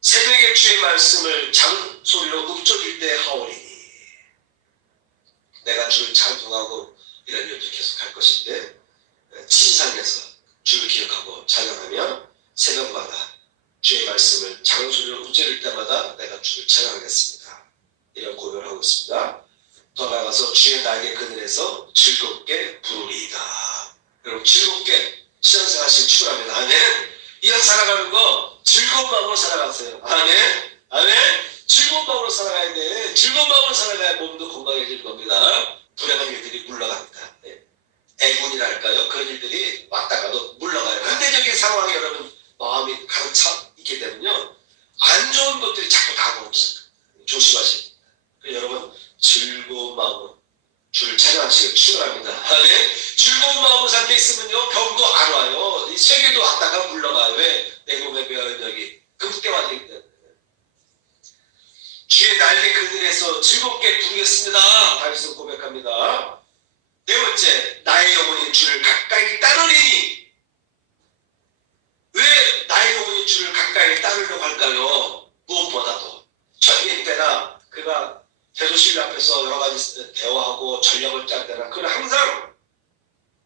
새벽에 주의 말씀을 작은 소리로 읊조릴 때 하오리니. 내가 주를 찬송하고 이런 일을 계속 할 것인데 침상에서 주를 기억하고 찬양하며 새벽마다 주의 말씀을 작은 소리로 읊조릴 때마다 내가 주를 찬양하겠습니다. 이런 고백을 하고 있습니다. 더 나아가서 주의 날개 그늘에서 즐겁게 부르리이다. 여러분 즐겁게 신앙생활하시기 축원합니다. 아멘. 이왕 살아가는 거 즐거운 마음으로 살아가세요. 아멘. 아멘. 즐거운 마음으로 살아가야 돼. 즐거운 마음으로 살아가야 몸도 건강해질 겁니다. 불행한 일들이 물러갑니다. 네. 애군이랄까요? 그런 일들이 왔다가도 물러가요. 현대적인 상황에 여러분 마음이 가득 차 있게 되면요 안 좋은 것들이 자꾸 다가옵니다. 조심하셔야 됩니다. 여러분 즐거운 마음으로 주를 찬양하시길 축원합니다. 아멘. 즐거운 마음으로 살게 있으면요 병도 안 와요. 이 세계도 왔다가 물러가요. 왜? 내 몸의 면역이 극대화되기 때문에. 주의 날개 그늘에서 즐겁게 부르겠습니다. 다윗은 고백합니다. 네 번째, 나의 영혼이 주를 가까이 따르리니. 왜 나의 영혼이 주를 가까이 가까이 따르려고 할까요? 무엇보다도 전쟁 때나 그가 대도실 앞에서 여러 가지 대화하고 전략을 짤 때나 그는 항상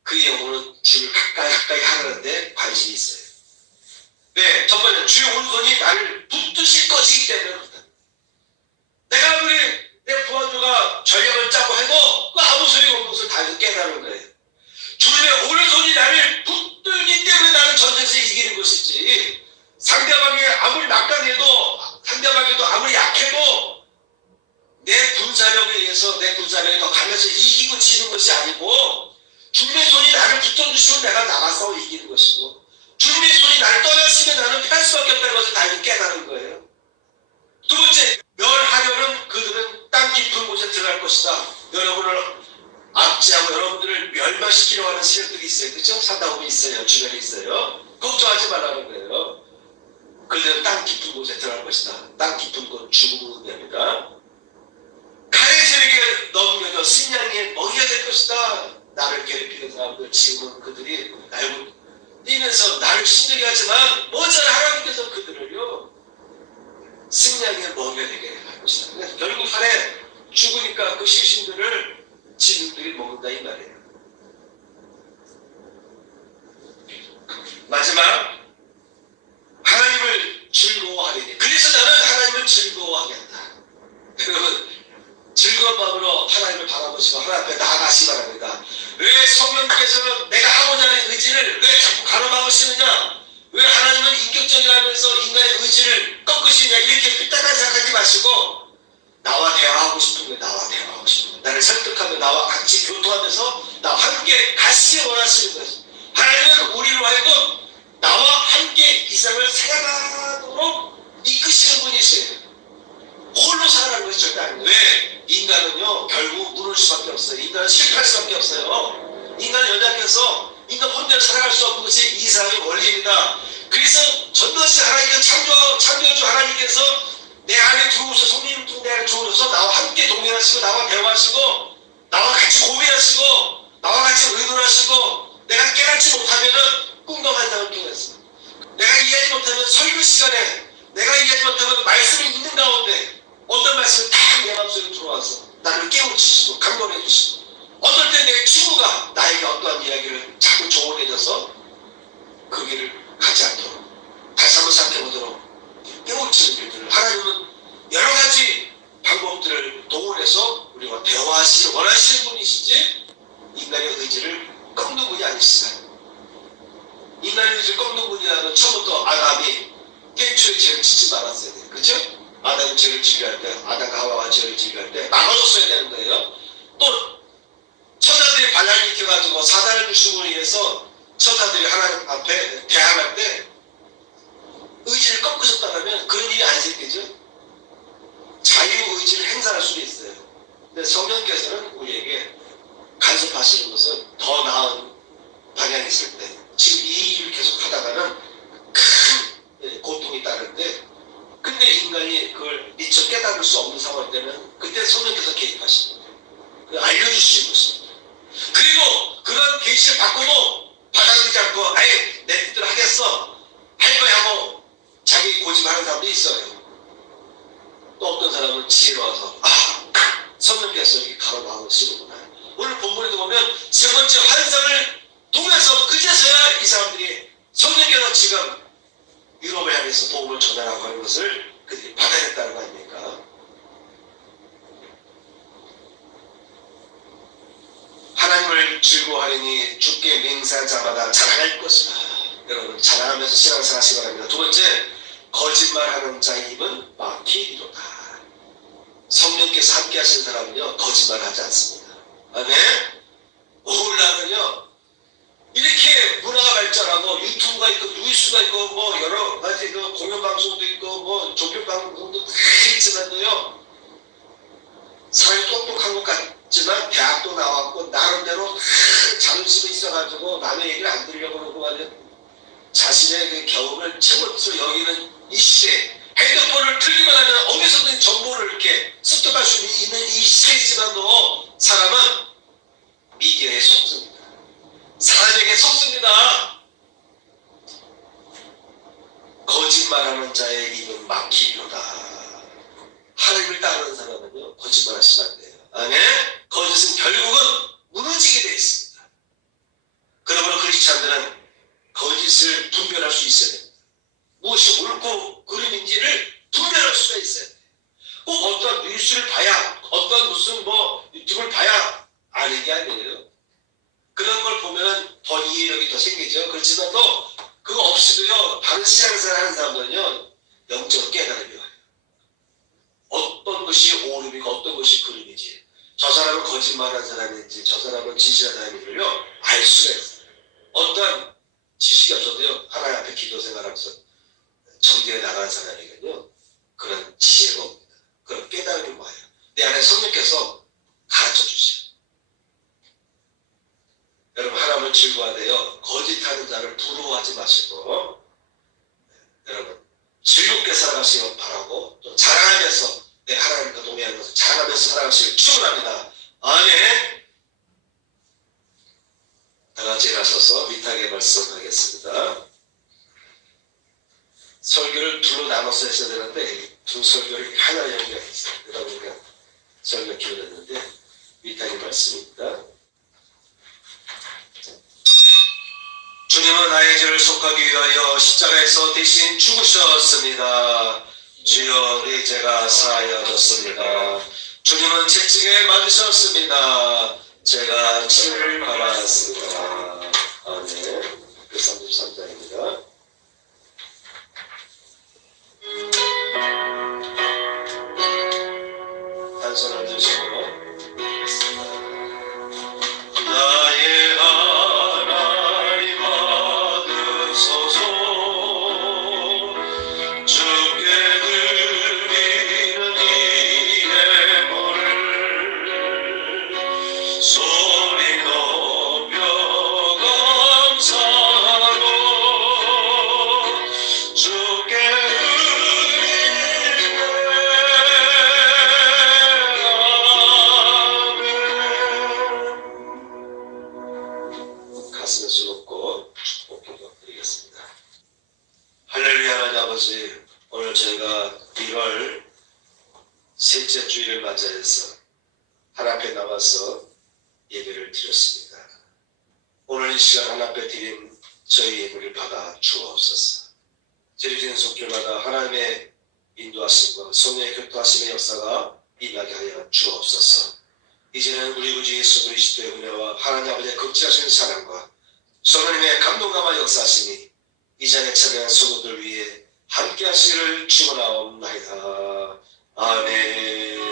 그의 영혼은 주를 가까이 하려는데 관심이 있어요. 네, 첫 번째 주의 오른손이 나를 붙드실 것이기 때문에 그렇다. 내가 아무리 내 부하주가 전략을 짜고 해도 그 아무 소용없는 것을 다 깨달은 거예요. 주의 오른손이 나를 붙들기 때문에 나는 전쟁에서 이기는 것이지, 상대방이 아무리 낙관해도 상대방이 아무리 약해도 내 군사력에 의해서 내 군사력이 더 강해서 이기고 지는 것이 아니고, 주님의 손이 나를 붙들어주시면 내가 나가서 이기는 것이고, 주님의 손이 나를 떠났으면 나는 피할 수밖에 없다는 것을 다시 깨달은 거예요. 두 번째, 멸하려는 그들은 땅 깊은 곳에 들어갈 것이다. 여러분을 압제하고 여러분들을 멸망시키려고 하는 세력들이 있어요. 그렇죠? 사다 보면 있어요. 주변에 있어요. 걱정하지 말라는 거예요. 그들은 땅 깊은 곳에 들어갈 것이다. 땅 깊은 곳, 죽음을 의미합니다. 칼의 세력에 넘겨져 승냥이에 먹이가 될 것이다. 나를 괴롭히는 사람들, 지금은 그들이 날고 뛰면서 나를 힘들게 하지만 먼저 하나님께서 그들을요 승냥이에 먹이가 되게 할 것이다. 그래서 결국 산에 죽으니까 그 시신들을 지금들이 먹는다 이 말이에요. 마지막, 하나님을 즐거워하리니. 그래서 나는 하나님을 즐거워하겠다. 여러분, 즐거운 마음으로 하나님을 바라보시고 하나님 앞에 나아가시 바랍니다. 왜 성령께서는 내가 하고자 하는 의지를 왜 자꾸 가로막으시느냐? 왜 하나님은 인격적이라면서 인간의 의지를 꺾으시냐? 이렇게 삐딱하게 생각하지 마시고, 나와 대화하고 싶은 거예요. 나와 대화하고 싶은 거예요. 나를 설득하며 나와 같이 교통하면서 나와 함께 가시길 원하시는 것이. 하나님은 우리로 하여금 나와 함께 이 세상을 살아가도록 이끄시는 분이세요. 홀로 살아가는 것이 절대 아닙니다. 왜? 인간은요 결국 무너질 수밖에 없어요. 인간은 실패할 수밖에 없어요. 인간은 연약해서 인간 혼자 살아갈 수 없는 것이 이 세상의 원리입니다. 그래서 전도하신 하나님께서 창조주 하나님께서 내 안에 들어오셔서, 성령 내 안에 들어오셔서 나와 함께 동행하시고 나와 대화하시고 나와 같이 고민하시고 나와 같이 의논하시고, 내가 깨닫지 못하면은 꿈과 환상을 통해서, 내가 이해하지 못하면 설교 시간에, 내가 이해하지 못하면 말씀이 있는 가운데 어떤 말씀이 딱 내 마음속에 들어와서 나를 깨우치시고 감동해 주시고, 어떨 때 내 친구가 나에게 어떠한 이야기를 자꾸 조언해줘서 그 길을 가지 않도록 다시 한번 생각해보도록 깨우치는 일들을 하나님은 여러 가지 방법들을 동원해서 우리와 대화하시길 원하시는 분이시지, 인간의 의지를 꺾는 분이 아니시다. 인간의 의지를 꺾는 분이라면 처음부터 아담이 태초에 죄를 짓지 말았어야 돼요. 그렇죠? 아담이 죄를 지을 때, 아담과 하와가 죄를 지을 때 막아줬어야 되는 거예요. 또 천사들이 반란을 일으켜가지고 사단을 주심으로 인해서 천사들이 하나님 앞에 대항할 때 의지를 꺾으셨다면 그런 일이 안 생기죠. 자유의지를 행사할 수도 있어요. 근데 성령께서는 우리에게 간섭하시는 것은 더 나은 방향이 있을 때, 지금 이 일을 계속 하다가는 큰 고통이 따르는데, 근데 인간이 그걸 미처 깨달을 수 없는 상황일 때는 그때 성령께서 개입하시는 거예요. 알려주시는 것입니다. 그리고 그런 계시를 받고도 받아들이지 않고 아예 내 뜻대로 하겠어, 할 거야 하고 자기 고집하는 사람도 있어요. 또 어떤 사람은 지혜로워서 성령께서 이렇게 가로막으시는구나. 오늘 본문에도 보면 세 번째 환상을 통해서 그제서야 이 사람들이 성령께서 지금 유럽을 향해서 복음을 전하라고 하는 것을 그들이 받아냈다는 거 아닙니까? 하나님을 즐거워하리니 주께 맹세한 자마다 자랑할 것이다. 여러분 자랑하면서 신앙생활 하시기 바랍니다. 두 번째, 거짓말하는 자의 입은 막히리로다. 성령께서 함께 하시는 사람은요 거짓말하지 않습니다. 아멘. 오늘날은요 이렇게 문화가 발전하고 유튜브가 있고 뉴스가 있고 뭐 여러 가지 그 공연방송도 있고 뭐 종교방송도 다 있지만도요, 사람이 똑똑한 것 같지만 대학도 나왔고 나름대로 자존심이 있어가지고 남의 얘기를 안 들으려고 그러고 말이야, 자신의 그 경험을 최고로 여기는 이 시대에 핸드폰을 틀기만 하면 어디서든 정보를 이렇게 습득할 수 있는 이 시대이지만도 사람은 미디어에 속습니다. 사람에게 속습니다. 거짓 거짓말하는 자의 입은 막히리로다. 하나님을 따르는 사람은요, 거짓말하시면 안 돼요. 아멘. 거짓은 결국은 무너지게 되어 있습니다. 그러므로 크리스찬들은 거짓을 분별할 수 있어야 됩니다. 무엇이 옳고 그름인지를 분별할 수가 있어야 돼요. 꼭 어떤 뉴스를 봐야, 어떤 무슨 유튜브를 봐야 아는 게 아니에요. 그런 걸 보면 더 이해력이 더 생기죠. 그렇지만 또 그거 없이도요, 바른 신앙생활 하는 사람들은요, 영적 깨달음이 와요. 어떤 것이 옳음이고 어떤 것이 그름이지, 저 사람은 거짓말한 사람인지 저 사람은 진실한 사람인지를요, 알 수가 있어요. 어떤 지식이 없어도요, 하나님 앞에 기도 생활하면서 정죄에 나가는 사람에게는요, 그런 지혜가 옵니다. 그런 깨달음이 와요. 내 안에 성령께서 가르쳐 주세요. 여러분, 하나님을 즐거워하되어 거짓하는 자를 부러워하지 마시고, 여러분 즐겁게 살아가시길 바라고, 또 자랑하면서 내 하나님과 동행하는 것을 자랑하면서 살아가시길 축원합니다. 아멘. 다 같이 일어서서 위탁의 말씀하겠습니다. 설교를 둘로 나눠서 했어야 되는데 두 설교를 하나 연결했어요. 그러다 보니까 설교가 길어졌는데 위탁의 말씀입니다. 주님은 나의 죄를 속하기 위하여 십자가에서 대신 죽으셨습니다. 주여, 내 죄가 사하여졌습니다. 주님은 채찍에 맞으셨습니다. 제가 치유를 받았습니다. 아멘. 그 33장입니다. 한 손을 드시고 나의 하나님 받으소서. 주께 드리는 이 예물을 소리 높여 감사하고 주께 가슴에 손 얹고 축복기도 드리겠습니다. 할렐루야. 하나님 아버지, 오늘 저희가 1월 셋째 주일을 맞이해서 하나님 앞에 나와서 예배를 드렸습니다. 오늘 이 시간 하나님 앞에 드린 저희 예물을 받아 주옵소서. 드리는 손길마다 하나님의 인도하심과 성령의 교통하심의 역사가 임하게 하여 주옵소서. 이제는 우리 구주 예수 그리스도의 은혜와 하나님 아버지의 극지하신 사랑과 성령님의 감동감화 역사하심이 이 자리에 참여한 성도들 위해 함께 하시기를 축원하옵나이다. 아멘.